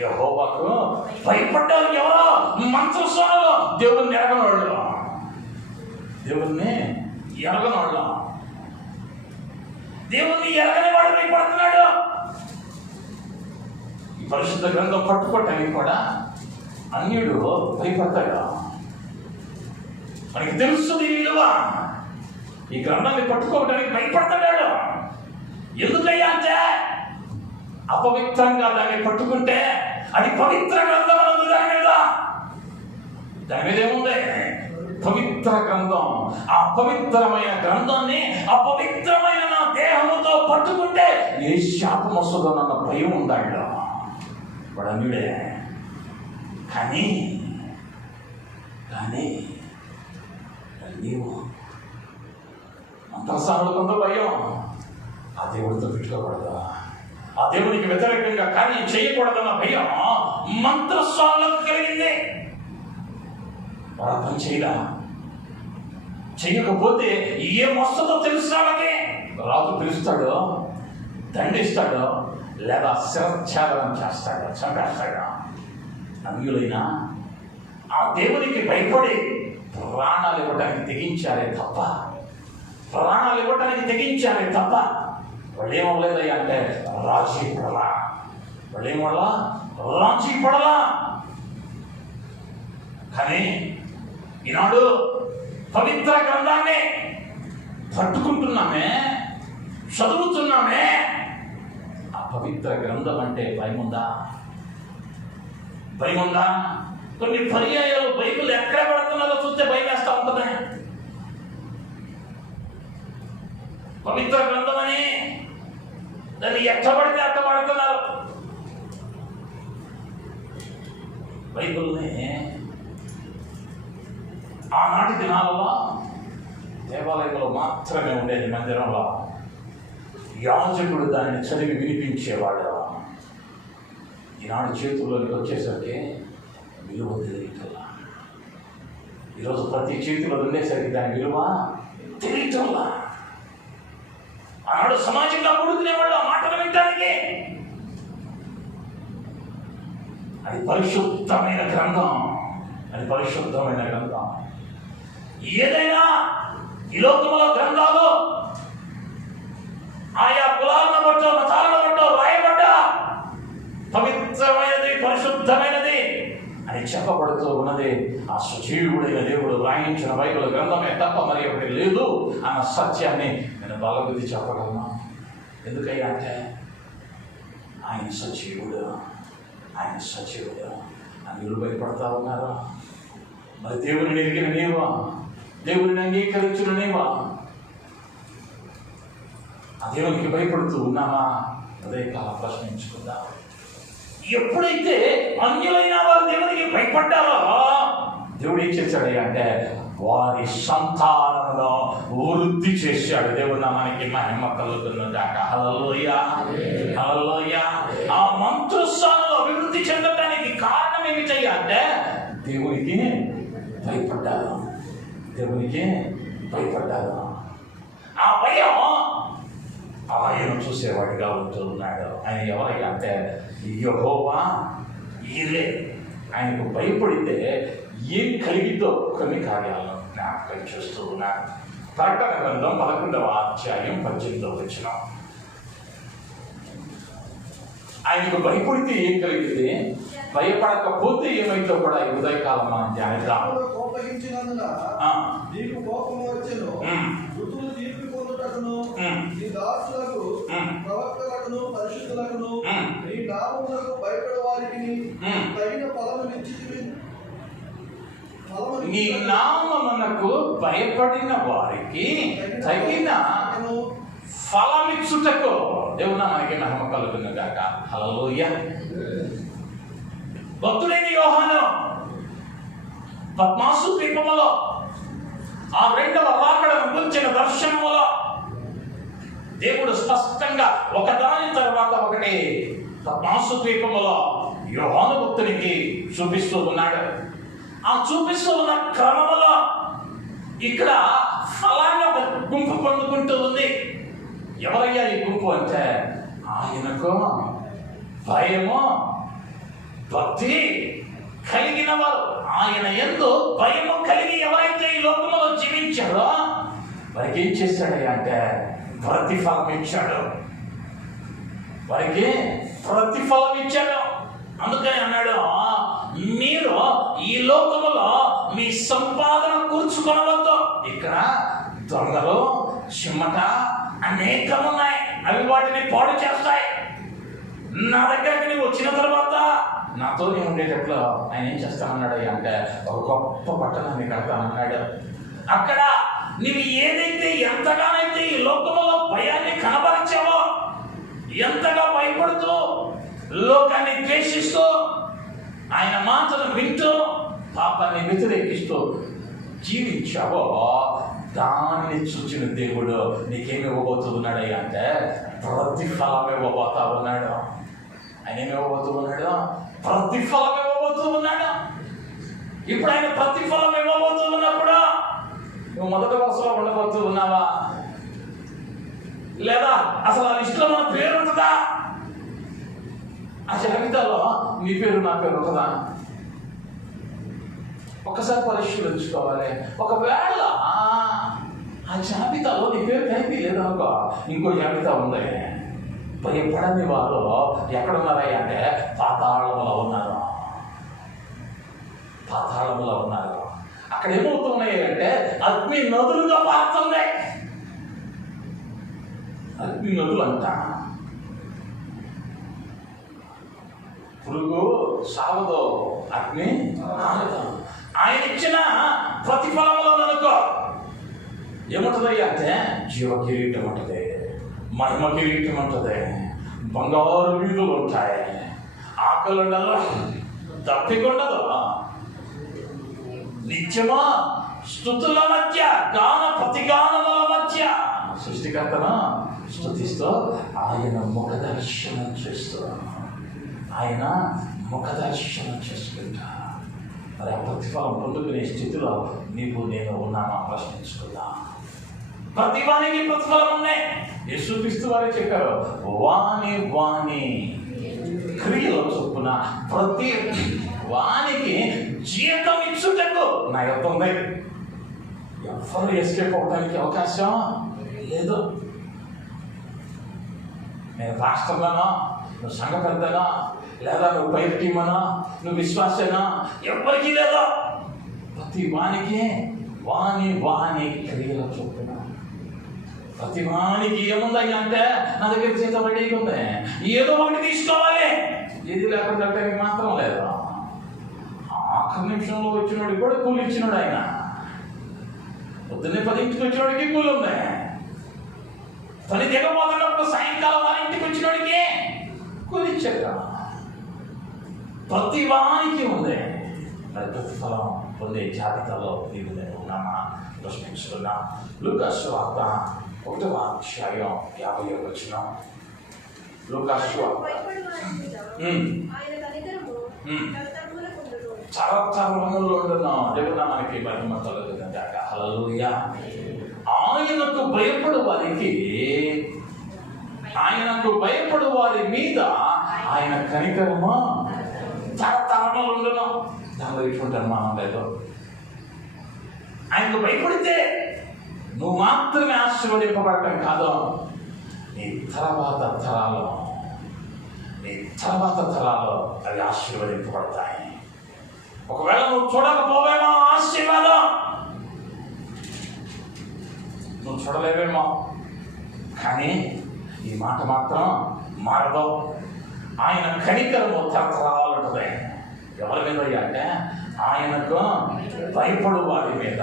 యెహోవాకు భయపడ్డారు. ఎవరో మంత్రస్వాములు, దేవుణ్ణి ఎరగనోళ్ళు, దేవుణ్ణి ఎరగనోళ్ళు. దేవుణ్ణి ఎరగని వాడు భయపడుతున్నాడు. ఈ పరిశుద్ధ గ్రంథం పట్టుకోవటానికి కూడా అన్యుడు భయపడతాడు. మనకి తెలుస్తుంది విలువ. ఈ గ్రంథాన్ని పట్టుకోవడానికి భయపడతాడు. ఎందుకయ్యా అంటే అపవిత్రంగా దాన్ని పట్టుకుంటే అది పవిత్ర గ్రంథం అన్నది. దాని మీద ఏముంది? పవిత్ర గ్రంథం. ఆ పవిత్రమైన గ్రంథాన్ని అపవిత్రమైన నా దేహముతో పట్టుకుంటే ఏ శాపం వస్తుందో నన్న భయం ఉందాడు. వాడు అన్యుడే. కానీ నీవు మంత్రస్వాములు కొంత భయం. ఆ దేవుడితో పెట్టుకోకూడదు, ఆ దేవునికి వ్యతిరేకంగా కార్యం చేయకూడదన్న భయం మంత్రస్వాములకు కలిగింది. వాడు పని చేయడా, చెయ్యకపోతే ఏమొస్తుందో తెలుసు. వాళ్ళకి రాజు పిలుస్తాడు, దండిస్తాడు, లేదా శిరఛేదనం చేస్తాడు, చంపేస్తాడు. అన్యులైనా ఆ దేవునికి భయపడి ప్రాణాలు ఇవ్వడానికి తెగించారే తప్ప వాళ్ళు ఏమవ్వలేదయ్యా అంటే రాజీ పడలా. కానీ ఈనాడు పవిత్ర గ్రంథాన్ని పట్టుకుంటున్నామే, చదువుతున్నామే. ఆ పవిత్ర గ్రంథం అంటే భయం ఉందా? కొన్ని పర్యాయాలు బైబిల్ ఎక్కడ పడుతున్నారో చూస్తే భయం వేస్తా ఉంటుంది. పవిత్ర గ్రంథం అని దాన్ని ఎట్టబడితే అట్ట పడుతున్నారు. బైబిల్ని ఆనాటి దినాలలో దేవాలయంలో మాత్రమే ఉండేది. మందిరంలో యాజకుడు దానిని చదివి వినిపించేవాడు. ఈనాడు చేతుల్లోకి వచ్చేసరికి విలువ తెలియటంలా. ఈరోజు ప్రతి చేతిలో ఉండేసరికి దాని విలువ తెలియటంలా. ఆనాడు సమాజంగా కొడుకునేవాళ్ళు ఆ మాటలు వినడానికి. అది పరిశుద్ధమైన గ్రంథం. ఏదైనా ఈ లోకంలో గ్రంథాలు ఆయా కులాలను బట్టో మతాలను బట్టో రాయబడ్డా పవిత్రమైనది, పరిశుద్ధమైనది అని చెప్పబడుతూ ఉన్నది. ఆ సజీవుడైన దేవుడు రాయించిన బైబిల్ గ్రంథమే తప్ప మరి ఒకటి లేదు అన్న సత్యాన్ని నేను బలబుద్ధి చెప్పగలను. ఎందుకయ్యా అంటే ఆయన సజీవుడు. అన్యులు భయపడతా ఉన్నారు. మరి దేవుని ఎరిగిన నీవా, దేవుని అంగీకరించిన నీవా, ఆ దేవునికి భయపడుతూ ఉన్నామా? అదే కాలం ప్రశ్నించుకుందాం. ఎప్పుడైతే అన్యులైన వారు దేవునికి భయపడ్డారో దేవుడు ఏం చేశాడయ్యా అంటే వారి సంతానంలో వృద్ధి చేశాడు. దేవుడు నామానికి మహిమ కలుగునుగాక. హల్లెలూయా. ఆ మంత్రస్వాములు అభివృద్ధి చెందడానికి కారణం ఏమిటయ్యా అంటే దేవునికి భయపడ్డారు. ఆ భయం ఆయన చూసేవాడిగా ఉంటూ ఉన్నాడు. ఆయన ఎవరయ్యా అంటే యెహోవా ఈరే. ఆయనకు భయపడితే ఏం కలిగితో కొన్ని కార్యాలను జ్ఞాపకం చేస్తూ ఉన్నాడు. ప్రకటన గ్రంథం 11వ అధ్యాయం 18వ వచనం. ఆయనకు భయపడితే ఏం కలిగితే, భయపడకపోతే ఏమైతే కూడా ఈ ఉదయకాలం మనం ధ్యానిద్దాం. నీకు కోపం వచ్చెను, ఋతువులు తీర్పు పొందుటకును నీ దాసులకు సంపాదించుటకును ఉమ్. నీ నామమునకు భయపడే వారికి తగిన ఫలమునిచ్చితివి. నీ నామమునకు భయపడిన వారికి తగిన ఫలమిచ్చుటకు దేవుని నామానికి మహిమ కలుగును గాక. హల్లెలూయా. భక్తుడైన యోహాను పద్మాసు ద్వీపములో ఆ రెండవ రాకడను గురించిన దర్శనములో దేవుడు స్పష్టంగా ఒకదాని తర్వాత ఒకటి పద్మాసు ద్వీపములో యోహాను భక్తునికి చూపిస్తూ ఉన్నాడు. ఆ చూపిస్తూ ఉన్న క్రమములో ఇక్కడ ఫలాన్ని ఒక గుంపు పొందుకుంటూ ఉంది. ఎవరయ్యా ఈ గుంపు అంటే ఆయనకు భయము భక్తి కలిగిన వారు. ఆయన యందు భయము కలిగి ఎవరైతే ఈ లోకంలో జీవించారో వారికి ఏం చేశాడయ్యా అంటే ప్రతిఫలం ఇచ్చాడు. వారికి ప్రతిఫలం ఇచ్చాడు. అందుకని అన్నాడు, మీరు ఈ లోకములో మీ సంపాదన కూర్చుకొనవద్దు. ఇక్కడ దొంగలు చిమ్మట అనేకమున్నాయి, అవి వాటిని పాడు చేస్తాయి. నా దగ్గరికి నువ్వు వచ్చిన తర్వాత నాతో నేను ఉండేటట్లు ఆయన ఏం చేస్తానన్నాడు అంటే ఒక గొప్ప పట్టణాన్ని కడతానన్నాడు. అక్కడ నువ్వు ఏదైతే ఎంతగానైతే ఈ లోకంలో భయాన్ని కనబరిచావో, ఎంతగా భయపడుతూ లోకాన్ని ద్వేషిస్తూ ఆయన మాటను వింటూ పాపాన్ని వ్యతిరేకిస్తూ జీవించావో దాన్ని చూచిన దేవుడు నీకేమి ఇవ్వబోతున్నాడయ్యా అంటే ప్రతిఫలం ఇవ్వబోతా ఉన్నాడు. ఆయన ఏమి ఇవ్వబోతూ ఉన్నాడు? ప్రతిఫలం ఇవ్వబోతూ ఉన్నాడు. ఇప్పుడు ఆయన ప్రతిఫలం ఇవ్వబోతూ ఉన్నప్పుడు నువ్వు మొదటి వరుసలో ఉండబోతూ ఉన్నావా? లేదా అసలు ఆ లిస్టులో మన పేరు ఉంటుందా? ఆ జాబితాలో నీ పేరు నా పేరు ఉంటుందా? ఒక్కసారి పరిశీలించుకోవాలి. ఒకవేళ ఆ జాబితాలో నీ పేరు కలిపి లేదనుకో, ఇంకో జాబితా ఉంది. భయపడని వారు ఎక్కడున్నారయ్యా అంటే పాతాళంలో ఉన్నారు. పాతాళంలో ఉన్నారు. అక్కడ ఏమవుతున్నాయి అంటే అగ్ని నదులుగా పారుతున్నాయి. అగ్ని నదులు అంట. పురుగు సావదో, అగ్ని ఆగదు. ఆయన ఇచ్చిన ప్రతిఫలంలో అనుకో ఏముంటదయ్యా అంటే జీవ కిరీటం ఉంటుంది, మహిమ కిరీటం ఉంటుంది, బంగారు వీధులు ఉంటాయి, ఆకలి ఉండదు, తప్పికొండదు. నిత్యమా స్తుతుల మధ్య గాన ప్రతిగానముల మధ్య సృష్టికర్తను స్తుతిస్తూ ఆయన ముఖ దర్శనం చేస్తూ ఆయన ముఖ దర్శనం చేసుకుంటా. మరి ఆ ప్రతిఫలం పొందుకునే స్థితిలో నీకు నేను ఉన్నామా ప్రశ్నించుకుందా. ప్రతివానికి ప్రతిఫలం ఉన్నాయి. యేసుక్రీస్తు వారే చెప్పారు, వాని వాని క్రియల చొప్పున ప్రతి వానికి జీతం ఇచ్చుటకు నా యొక్క ఉంది. ఎవరు ఎస్కేప్ అవడానికి అవకాశం లేదు. నేను రాష్ట్రంలోనో, నువ్వు సంఘ పెద్దనా, లేదా నువ్వు పైరు టీమనా, నువ్వు విశ్వాసనా, ఎవరికి లేదా. ప్రతి వానికి వాని వాని క్రియల చొప్పున. ప్రతి వానికి ఏముందయ్యా అంటే నా దగ్గర జీతం రెడీగా ఉంది, ఏదో ఒకటి తీసుకోవాలి. ఏది లేకుండా నీకు మాత్రం లేదు. ఆఖరి నిమిషంలో వచ్చినోడికి కూడా కూలి ఇచ్చినాడు ఆయన. పొద్దున్నే 10ంటికి వచ్చినోడికి కూలి ఉంది. పని దిగబోతున్నప్పుడు సాయంకాలం 6ంటికి వచ్చినోడికి కూలి ఇచ్చాక ప్రతి వానికి ఉంది. మరి ప్రతిఫలం పొందే జాబితాలో నీకు నేను ఉన్నామా ప్రశ్నించుకున్నా. లూకా సువార్త 1వ అధ్యాయం 50వ వచనం. లూకా సువార్త తరతరములలో ఉండును. దేవుడు మనకి మహిమ కలుగును గాక. హల్లెలూయా. ఆయనకు భయపడు వారికి, ఆయనకు భయపడు వారి మీద ఆయన కనికరము తరతరములు ఉండును. దానిలో ఇటువంటి అనుమానం లేదు. ఆయనకు భయపడితే నువ్వు మాత్రమే ఆశీర్వదింపబడటం కాదు, నీ తర్వాత తరాలు అవి ఆశీర్వదింపబడతాయి. ఒకవేళ నువ్వు చూడకపోవేమో ఆశీర్వాదం, నువ్వు చూడలేవేమో, కానీ ఈ మాట మాత్రం మారదు. ఆయన కనికరము తరతరాలు ఉంటుంది. ఎవరి మీద అంటే ఆయనకు భయపడు వారి మీద.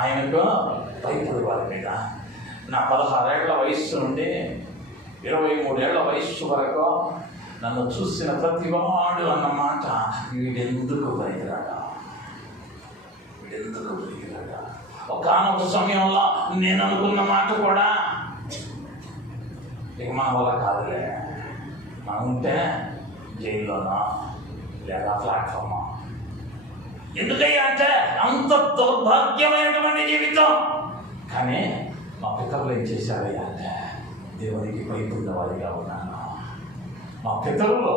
ఆయనకు భయపడు వారి మీద. నా 16 ఏళ్ల వయస్సు నుండి 23 ఏళ్ల వయస్సు వరకు నన్ను చూసిన ప్రతివాడు అన్నమాట, వీడెందుకు పనికిరాడా, వీడెందుకు పనికిరాడా. ఒకనొక సమయంలో నేను అనుకున్న మాట కూడా, ఇక మన వల్ల కాదులే, మనం ఉంటే జైల్లోనో లేదా ప్లాట్ఫామా. ఎందుకయ్యా అంటే అంత దౌర్భాగ్యమైనటువంటి జీవితం. కానీ మా పితరులు ఏం చేశారయ్యా అంటే దేవునికి భయపడిన వారిగా ఉన్నాను. మా పితరులు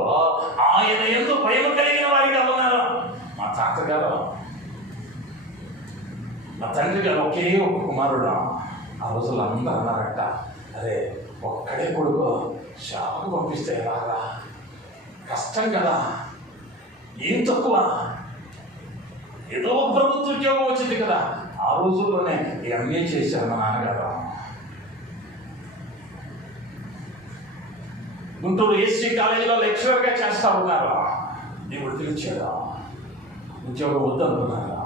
ఆయన యందు భయం కలిగిన వారిగా ఉన్నారు. మా తాతగారు, మా తండ్రి గారు ఒకే ఒక కుమారుడు. ఆ రోజుల్లో అందరూ అన్నారట, అరే ఒక్కడే కొడుకు షాపుకు పంపిస్తే ఎలాగా, కష్టం కదా, ఏం తక్కువ, ఏదో ఒక ప్రభుత్వ ఉద్యోగం వచ్చింది కదా. ఆ రోజుల్లోనే ఎంఏ చేశారు మా నాన్నగారు. గుంటూరు ఎస్సీ కాలేజీలో లెక్చరర్గా చేస్తా ఉన్నారు. దేవుడు పిలిచాడు, ఉద్యోగం వద్దనుకున్నారు.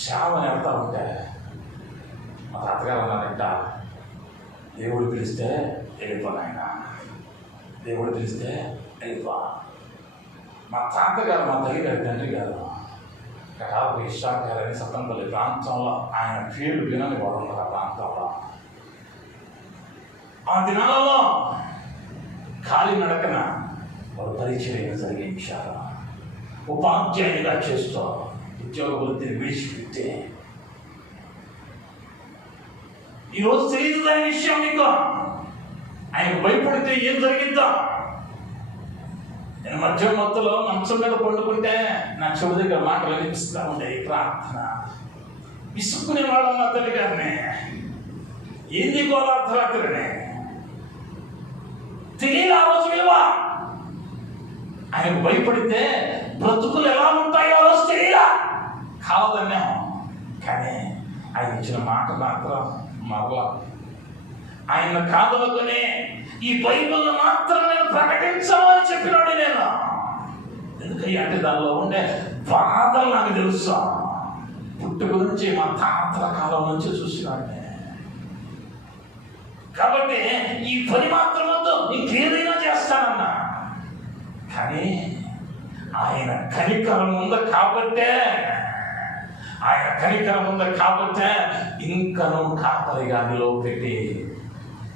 శ్యామని వెళ్తా ఉంటే మా తాతగారు అన్నారంట, దేవుడు పిలిస్తే వెళ్ళిపోనాయన, దేవుడు పిలిస్తే వెళ్ళిపో. మా తాతగారు, మా తల్లిగారు, తండ్రి గారు కటాపు ఇష్టాక్ గారని సత్తంపల్లి ప్రాంతంలో, ఆయన పేరు వినని వారు ఉన్నారు ఆ ప్రాంతంలో. ఆ దినాలలో ఖాళీ నడకన వారు పరిచర్య జరిగించారు. ఉపాధ్యాయునిగా చేస్తూ ఉద్యోగ వృత్తిని విడిచిపెట్టే. ఈరోజు తెలియదు దాని విషయం మీకు. ఆయన భయపడితే ఏం జరిగిందో. నేను మధ్యలో మంచం మీద పండుకుంటే నా చెవి దగ్గర మాటలు వినిపిస్తూ ఉంటాయి, ప్రార్థన. విసుక్కునే వాళ్ళం నా తల్లి గారిని, ఏంది గోళ అర్ధరాత్రిని తెలియదు ఆ రోజు విలువ. ఆయనకు భయపడితే బ్రతుకులు ఎలా ఉంటాయో ఆ రోజు తెలియదా, కావదన్నాం. కానీ ఆయన ఇచ్చిన మాట మాత్రం మరలా. ఆయన కాదనుకుని ఈ బైబిల్ మాత్రం నేను ప్రకటించాలని చెప్పినాడు నేను. ఎందుకయ్యా అంటే దానిలో ఉండే బాధలు నాకు తెలుసు. పుట్టుక నుంచి మా తాతల కాలం నుంచి చూసినాడు. కాబట్టి ఈ పని మాత్రం వద్దు, ఇంకేదైనా చేస్తానన్నా. కానీ ఆయన కనికరం ఉంది కాబట్టే, ఆయన కనికరం ఉంది కాబట్టే ఇంకను కాపరిగా నిలవపెట్టి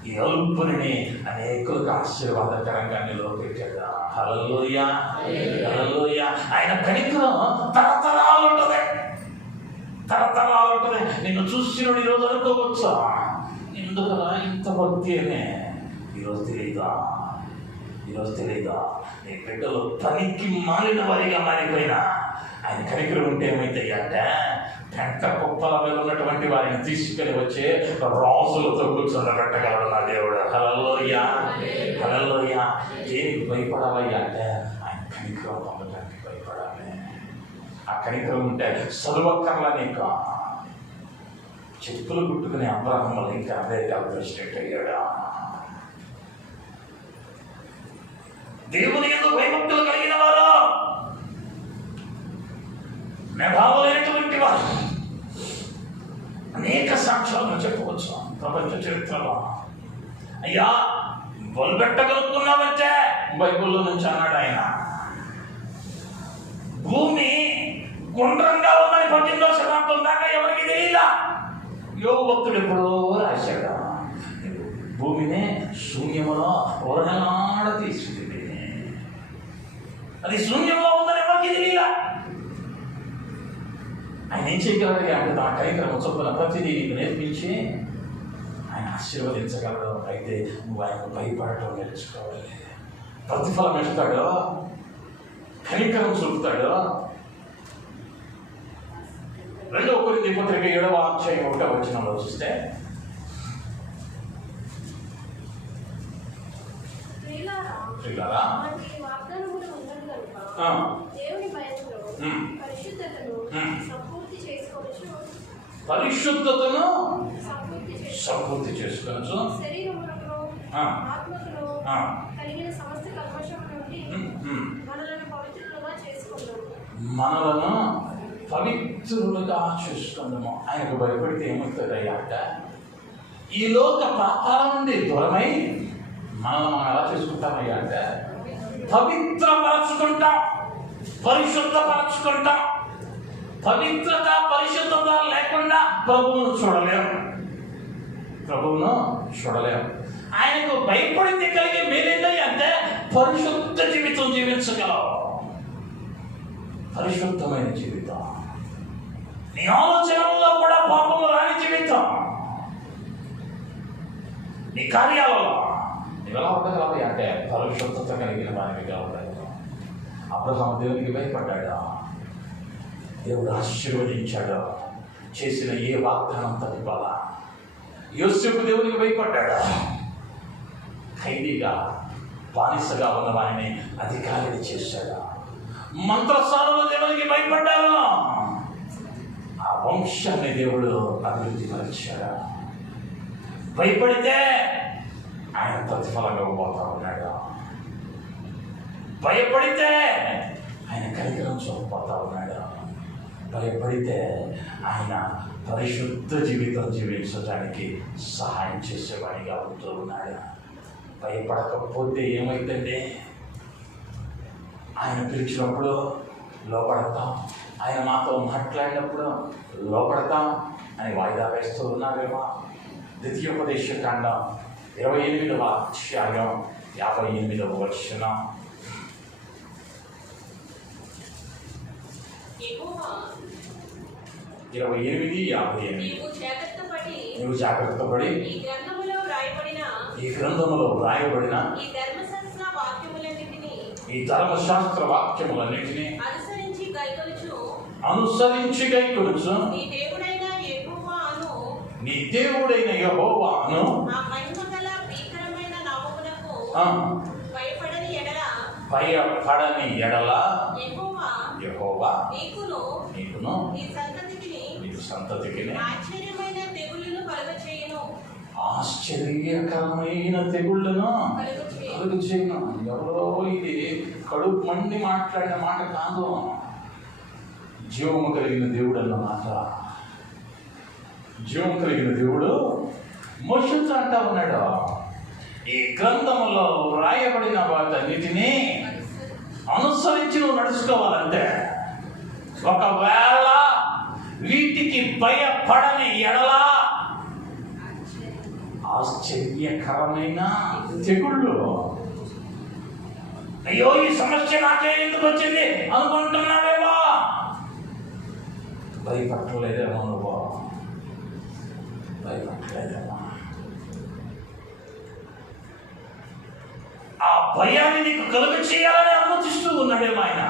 ఈ అల్పుని అనేకులకు ఆశీర్వాదకరంగా నిలవపెట్టాడు. హల్లెలూయా, హల్లెలూయా. ఆయన కనికరం తరతరాలు ఉంటుంది, తరతరాలు ఉంటుంది. నిన్ను చూసినోడు ఈరోజు అనుకోవచ్చు, ఎందుకలా ఇంత భక్తి అని. ఈరోజు తెలియదా, ఈరోజు తెలియదా, నీ బిడ్డలు పనికి మాలిన వారిగా మారిపోయినా ఆయన కనికరం ఉంటే ఏమైతే అంటే పెంట కుప్పల మీద ఉన్నటువంటి వారిని తీసుకుని వచ్చి రాజులతో కూర్చోబెట్టగలడు నా దేవుడు. హల్లెలూయా, హల్లెలూయా. దేనికి భయపడాలి అంటే ఆయన కనికరం పొందడానికి భయపడాలి. ఆ కనికరం ఉంటే చదువక్కర్లా నీకు. చెప్పులు కుట్టుకునే అబ్రాహ్మణులు ఇంకా అమెరికా ప్రెసిడెంట్ అయ్యాడా. దేవుని యందు భయభక్తులు కలిగిన వారు, మేధావులైనటువంటి వారు అనేక సాక్ష్యాలను చెప్పవచ్చు ప్రపంచ చరిత్రలో. అయ్యా బొల్బెట్టగలుగుతున్నామంటే బైబిల్లో నుంచి అన్నాడు ఆయన. భూమి గుండ్రంగా ఉందని 18వ శతాబ్దం దాకా ఎవరికి తెలియదా. యోగ భక్తుడు ఎప్పుడో రాశాడు, భూమిని శూన్యములో ఓరలాడ తీసుకుంది. అది శూన్యంలో ఉందని ఎవరికి తెలియదా. ఆయన ఏం చేయగలడు అంటే నా కైకరము చొప్పున ప్రతిదీ నీకు నేర్పించి ఆయన ఆశీర్వదించగలడు. అయితే నువ్వు ఆయనకు భయపడటం నేర్చుకోవాలి. ప్రతిఫలం ఇస్తాడు, కనికరం చూపుతాడు. 2 కొరింథీ పత్రిక 7వ అధ్యాయం 1వ వచనంలో చూస్తే, ప్రియులారా పరిశుద్ధతను సంపూర్తి చేసుకోవచ్చు, ఆ, ఆత్మకును ఆ. కలిగిన సమస్త కల్మషం నుండి మనలను పవిత్రులుగా చేసుకుందాం. మనలను పవిత్రులుగా చేసుకుందాము. ఆయనకు భయపడితే ఏమవుతుందయ్యా అంటే ఈ లోక పాపాల నుండి దూరమై మనల్ని మనం ఎలా చేసుకుంటామయ్యా అంటే పవిత్రపరచుకుంటాం, పరిశుద్ధపరచుకుంటాం. పవిత్రత పరిశుద్ధత లేకుండా ప్రభువును చూడలేము. ఆయనకు భయపడితే కలిగే మేలేంటంటే అంటే పరిశుద్ధ జీవితం జీవించగలవు. పరిశుద్ధమైన జీవితం, నీ ఆలోచనల్లో కూడా పాపము రాని జీవితం, నీ కార్యాలలో నీవెలా ఉండగలవు అంటే పరిశుద్ధత కలిగిన వారిగా ఉండగలవు. అబ్రహాము దేవునికి భయపడ్డాడు, దేవుడు ఆశీర్వదించాడు, చేసిన ఏ వాగ్దానం తప్పిపోలా. యోసేపు దేవునికి భయపడ్డాడు, ఖైదీగా బానిసగా ఉన్న వారిని అధికారిని చేశాడు. మంత్రస్థానంలో దేవునికి భయపడ్డారు, ఆ వంశాన్ని దేవుడు అభివృద్ధి పరిచాడు. భయపడితే ఆయన ప్రతిఫలంగా పోతా ఉన్నాడు, భయపడితే ఆయన కనికరం చూపపోతా ఉన్నాడు, భయపడితే ఆయన పరిశుద్ధ జీవితం జీవించడానికి సహాయం చేసేవాడిగా ఉంటూ ఉన్నాడు. భయపడకపోతే ఏమైందంటే ఆయన పిలిచినప్పుడు లోపడతాం, ఆయన మాతో మాట్లాడినప్పుడు లోపడతాం అని వాయిదా వేస్తూ ఉన్నారేమో. ద్వితీయోపదేశకాండం 28వ అధ్యాయం 58వ వచనం. యెహోవా 28:58. నీవు జాగ్రత్త పడి ఈ గ్రంథములో వ్రాయబడిన ఈ ధర్మశాస్త్ర వాక్యములన్నిటినీ అనుసరించి గైకొనుచు నీ దేవుడైన యెహోవాను ఆ మహిమగల భీకరమైన నామమునకు భయపడని ఎడల యెహోవా నీకును నీ సంతతికి ఆశ్చర్యమైన తెగుళ్ళను కలుగచేయును. ఆశ్చర్యకరమైన తెగుళ్ళను కలుగచేయును. ఎవరో ఇది కడుపు మండి మాట్లాడిన మాట కాదు, జీవము కలిగిన దేవుడు అన్న మాట. జీవం కలిగిన దేవుడు మోషతో అంటా ఉన్నాడు, ఈ గ్రంథంలో వ్రాయబడిన వాటన్నిటినీ అనుసరించి నువ్వు నడుచుకోవాలంటే, ఒకవేళ వీటికి భయపడని ఎడల ఆశ్చర్యకరమైన తెగుళ్ళు. అయ్యో ఈ సమస్య నాకే ఎందుకు వచ్చింది అనుకుంటున్నావేమో, భయపడలేదేమో, నువ్వు భయపడలేదేమో. ఆ భయాన్ని నీకు కలుగ చేయాలని అనుమతిస్తూ ఉన్నాడేమో ఆయన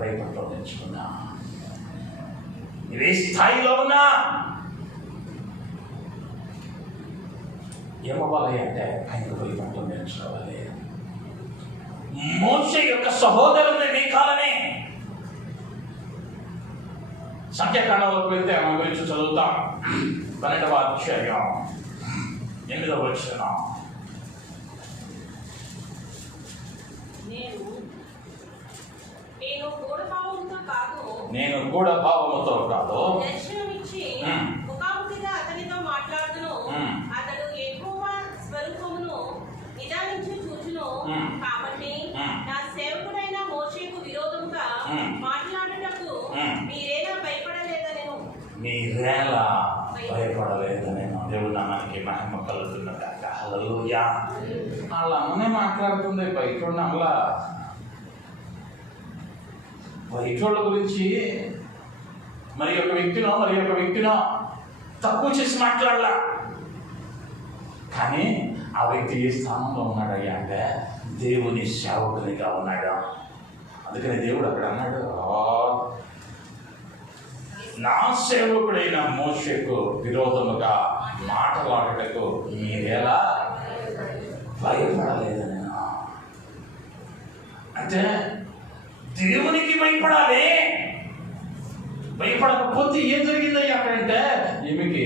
భయపడటం నేర్చుకున్నా. ఇదే స్థాయిలో ఉన్నా ఏమవ్వాలి అంటే ఆయనకు భయపడటం నేర్చుకోవాలి. మోషే యొక్క సహోదరుని మీకాలని సంఖ్యాకాండంలోకి వెళ్తే మన గురించి చదువుతాం. 12వ అధ్యాయం 8వ వచనం. నేను గూఢభావముతో కాదు దర్శనమిచ్చి ముఖాముఖిగా అతనితో మాట్లాడును. అతడు యెహోవా స్వరూపమును నిదానించి చూచును. కాబట్టి నా సేవకుడైన మోషేకు విరోధముగా మాట్లాడుటకు మీరేలా భయపడలేదనెను. దేవుడు నామానికి మహిమ కలుగుతున్న కాక. హల్లెలూయా. వాళ్ళ అమ్మనే మాట్లాడుతుంది, బయట అలా బయటోళ్ళ గురించి మరి ఒక వ్యక్తినో తక్కువ చేసి మాట్లాడలా. కానీ ఆ వ్యక్తి ఏ స్థానంలో ఉన్నాడయ్యా అంటే దేవుని సేవకునిగా ఉన్నాడు. అందుకని దేవుడు అక్కడ అన్నాడు, నా సేవకుడైన మోషేకు విరోధముగా మాట్లాడటకు మీరేలా భయపడలేదు. నేను అంటే దేవునికి భయపడాలి. భయపడకపోతే ఏం జరిగిందయ్యా అక్కడంటే ఈమెకి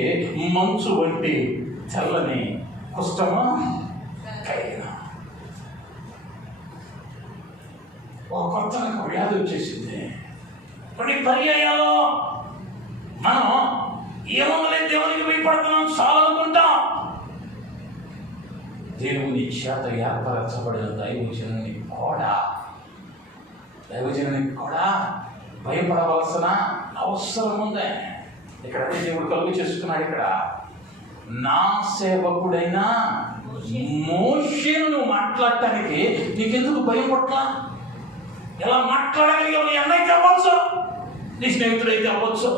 మంచు వంటి తెల్లని కుష్టము కైనా ఒక కొత్త వ్యాధి వచ్చేసింది. కొన్ని పర్యాయాలు మనం ఏమోలే దేవునికి భయపడుతున్నాం చాలా అనుకుంటాం. దేవుని చేత ఏర్పరచబడిన దైవజనునికి కూడా భయపడవలసిన అవసరం ఉంది. ఇక్కడ అదే దేవుడు కలుగు చేసుకున్నాడు. ఇక్కడ నా సేవకుడైన మోషేను నువ్వు మాట్లాడటానికి నీకెందుకు భయం పట్ల? ఎలా మాట్లాడగలిగావు? నీ అన్నయ్య కావచ్చు, నీ స్నేహితుడైతే అవ్వచ్చు,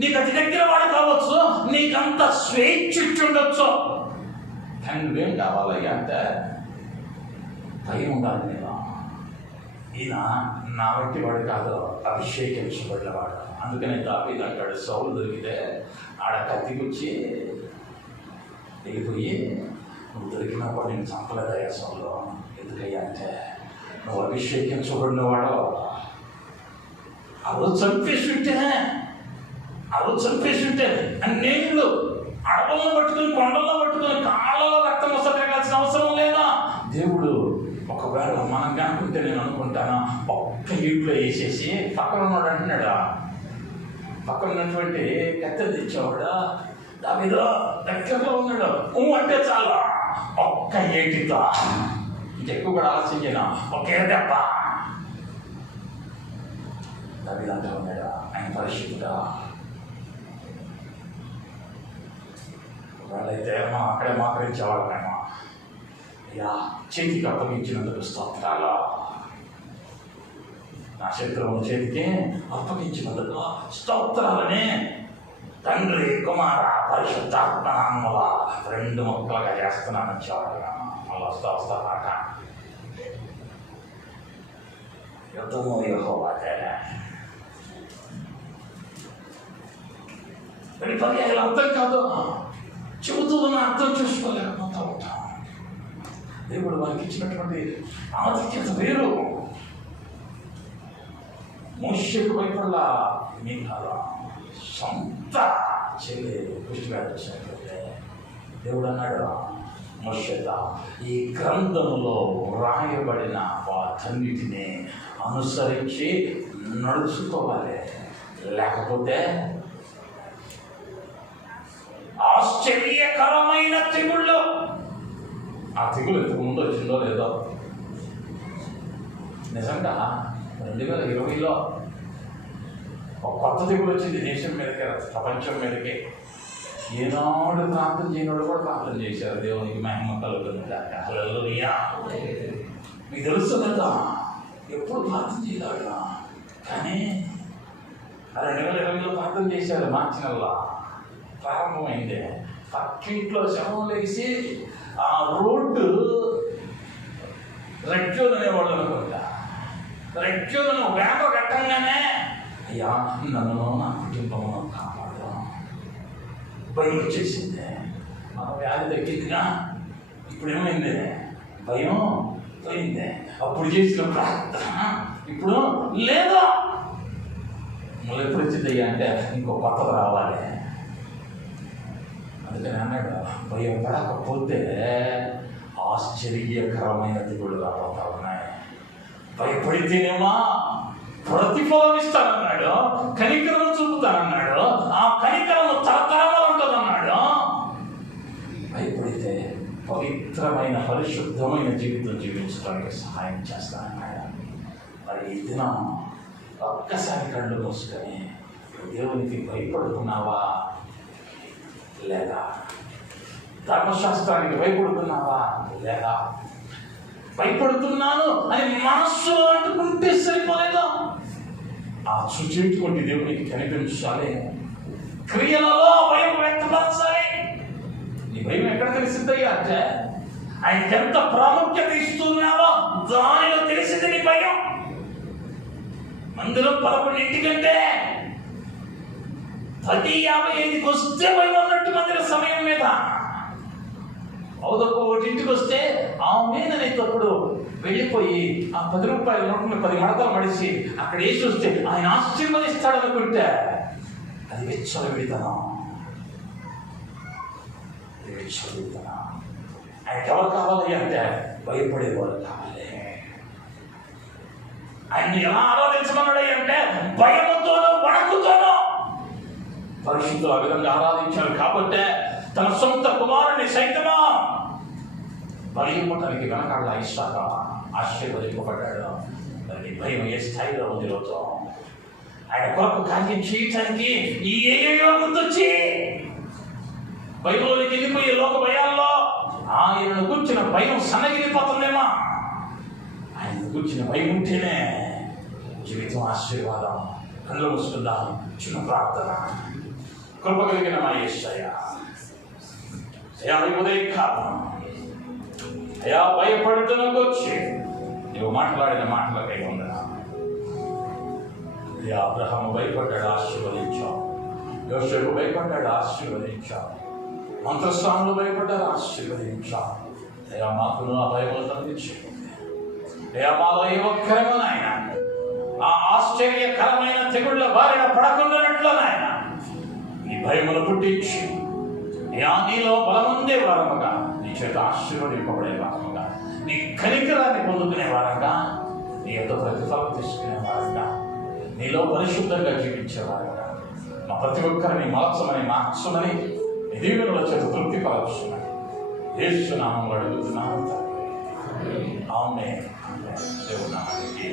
నీకు అతి దగ్గర వాడు కావచ్చు, నీకంత స్వేచ్ఛ ఉండొచ్చు. కానీ నువ్వేం కావాలి అంటే భయం ఉండాలి. నేను ఈయన నా వంటి వాడు కాదు, అభిషేకించబడినవాడు. అందుకనే దావీదు అంటాడు, సౌలు దొరికితే ఆడ కత్తికొచ్చి వెళ్ళిపోయి, నువ్వు దొరికినప్పుడు నేను చంపలేదయ్యా సౌలు. ఎందుకయ్యా అంటే నువ్వు అభిషేకించబడినవాడు. ఆ రోజు చంపేసి ఉంటే అన్నేళ్ళు అడవుల్లో పట్టుకుని కొండల్లో పట్టుకుని కాళ్ళలో రక్తం వసకాల్సిన అవసరం లేదా? దేవుడు ఒకవేళ మనం కనుకుంటే నేను అనుకుంటాను, ఒక్క ఈట్లో వేసేసి పక్కన ఉన్నాడు అంటున్నాడు. పక్కన ఉన్నటువంటి కత్తెలు తెచ్చేవాడు దావీదు దగ్గరలో ఉన్నాడు అంటే చాలా ఒక్క ఏటితో, ఇంకెక్కువ కూడా ఆలోచించాను, ఒకే దెబ్బ. దావీదు అంటూ ఉన్నాడు, ఆయన పరిశుద్ధుడా. వాళ్ళైతే మనం అక్కడే మోకరించేవాళ్ళమేమో. ఇలా చేతికి అప్పగించినందుకు స్తోత్రాలు, నా శత్రువుల చేతికి అప్పగించినందుకు స్తోత్రాలని తండ్రి కుమార పరిశుద్ధాత్మ నామముల 2 ముక్కలుగా చేస్తున్నాను వచ్చేవాళ్ళు. మళ్ళీ వస్తా మాట యుద్ధము యెహోవాదే. పర్యాయాలు అర్థం కాదు, చెబుతున్న అర్థం చేసుకోలేకపోతా ఉంటాం. దేవుడు మనకి ఇచ్చినటువంటి ఆధిక్యత వేరు. మోషేకు భయపడలా, మీ కాదు సొంత చెల్లి పుష్టివ్యాధి వచ్చినట్లయితే దేవుడు అన్నాడు మోషేతో, ఈ గ్రంథములో రాయబడిన వాటన్నిటిని అనుసరించి నడుచుకోవాలి, లేకపోతే ఆశ్చర్యకరమైన తెగుళ్ళు. ఆ తెగులు ఇంతకు ముందు వచ్చిందో లేదో, నిజంగా 2020లో ఒక కొత్త తెగులు వచ్చింది దేశం మీదకి, ప్రపంచం మీదకి. ఏనాడు ప్రార్థన చేయనోడు కూడా ప్రార్థన చేశారు, దేవునికి మహిమ కలుగుతుంది. హల్లెలూయా. మీకు తెలుసు కదా, ఎప్పుడు ప్రార్థన చేయలేడు, కానీ 2020లో ప్రార్థన చేశారు. మార్చి నెలలో ప్రారంభమైంది. పక్కింట్లో శవం లేచి ఆ రోడ్డు రెడ్జోన్ అనేవాళ్ళు అనుకుంటా, రెడ్జోను వేప కట్టంగానే అయ్యా నన్ను నా కుటుంబము కాపాడు, భయం వచ్చేసింది. మన వ్యాధి తగ్గిందిగా, ఇప్పుడు ఏమైంది? భయం పోయింది. అప్పుడు చేసిన ప్రార్థన ఇప్పుడు లేదా. మళ్ళీ ఎప్పుడు వచ్చింది అయ్యా అంటే ఇంకో కొత్తది రావాలి. అందుకని అన్నాడు, భయపడకపోతే ఆశ్చర్యకరమైన తెగుళ్ళు రాబోతా ఉన్నాయి. భయపడితేనేమో ప్రతిఫలం ఇస్తానన్నాడు, కనికరం చూపుతానన్నాడు, ఆ కనికరము తరతరాలు ఉంటుందన్నాడు. భయపడితే పవిత్రమైన పరిశుద్ధమైన జీవితం జీవించడానికి సహాయం చేస్తానన్నాడు. మరి ఈ దినం ఒక్కసారి కళ్ళు మూసుకొని దేవునికి భయపడుతున్నావా లేదా? ధర్మశాస్త్రానికి భయపడుతున్నావా లేదా? భయపడుతున్నాను అని మనస్సు అంటుకుంటే సరిపోలేదు, ఆ చూచేటువంటి దేవునికి కనిపించాలి, క్రియలలో భయం వ్యక్తపరచాలి. నీ భయం ఎక్కడ తెలిసిందయ్యా అంటే ఆయనకి ఎంత ప్రాముఖ్యత ఇస్తున్నావో దానిలో తెలిసింది నీ భయం. మందిరం 11:00 10:55 వస్తే భయం అన్నట్టు మందిర సమయం మీద. అవుదొక్క 1:00 వస్తే ఆమెననే తప్పుడు వెళ్ళిపోయి ఆ 10 రూపాయల నోట్లను 10 మడతలు మడిసి అక్కడ వేసి వస్తే ఆయన ఆశీర్వదిస్తాడు అనుకుంటే అది విచ్చలవిడితనం. ఆయనకి ఎవరు కావాలి అంటే భయపడేవారు కావాలి. ఆయన్ని ఎలా ఆరాధించమన్నాడు అంటే భయముతోనూ వణకుతోనూ. పరిశుద్ధులు ఆ విధంగా ఆరాధించారు కాబట్టే తన సొంత కుమారుని సైతమా బలిపటానికి వెనకాళ్ళ ఇష్టాక ఆశీర్వదింపబడ్డాడు. దానికి భయం ఏ స్థాయిలో ఉంది రోజు. ఆయన కొరకు కార్యం చేయటానికి ఏయో గుర్తొచ్చి బైబిల్లోకి వెళ్ళిపోయే లోక భయాల్లో ఆయనను కూర్చిన భయం సన్నగిలిపోతుందేమా. ఆయన కూర్చిన భయం ఉంటేనే జీవితం ఆశీర్వాదం. కళ్ళు మూసుకుందాం, చిన్న ప్రార్థన. కృప కలిగిన మా యేసయ్య, అయ్యా ఉదయకాలం అయ్యా భయపడుతున్నకు వచ్చి నువ్వు మాట్లాడిన మాటలకై ఉండరా. అయ్యా అబ్రహాము భయపడ్డాడు, ఆశీర్వదించావు. యోసేపు భయపడ్డాడు, ఆశీర్వదించావు. మంత్రస్వాములు భయపడ్డారు, ఆశీర్వదించావు. అయ్యా మాకు ఆ భయములు తొలగించి అయ్యా మాలో ఏ ఒక్కరేమో నాయన ఆ ఆశ్చర్యకరమైన తెగుళ్ళ బారిన పడకుండానట్లు నాయన నీ భయములు పుట్టించి అయ్యా నీలో బలముందే వారముగా, నీ చేత ఆశీర్వదింపబడే వారముగా, నీ కనికరాన్ని పొందుకునే వారంగా, నీ యొక్క ప్రతిఫలం తీసుకునే వారంగా, నీలో పరిశుద్ధంగా జీవించే వారంగా మా ప్రతి ఒక్కరిని మార్చమని నీ దీవెనల చేత తృప్తిపరచుమని యేసు నామములో అడుగుతున్నాను. ఆమేన్. దేవుని నామానికి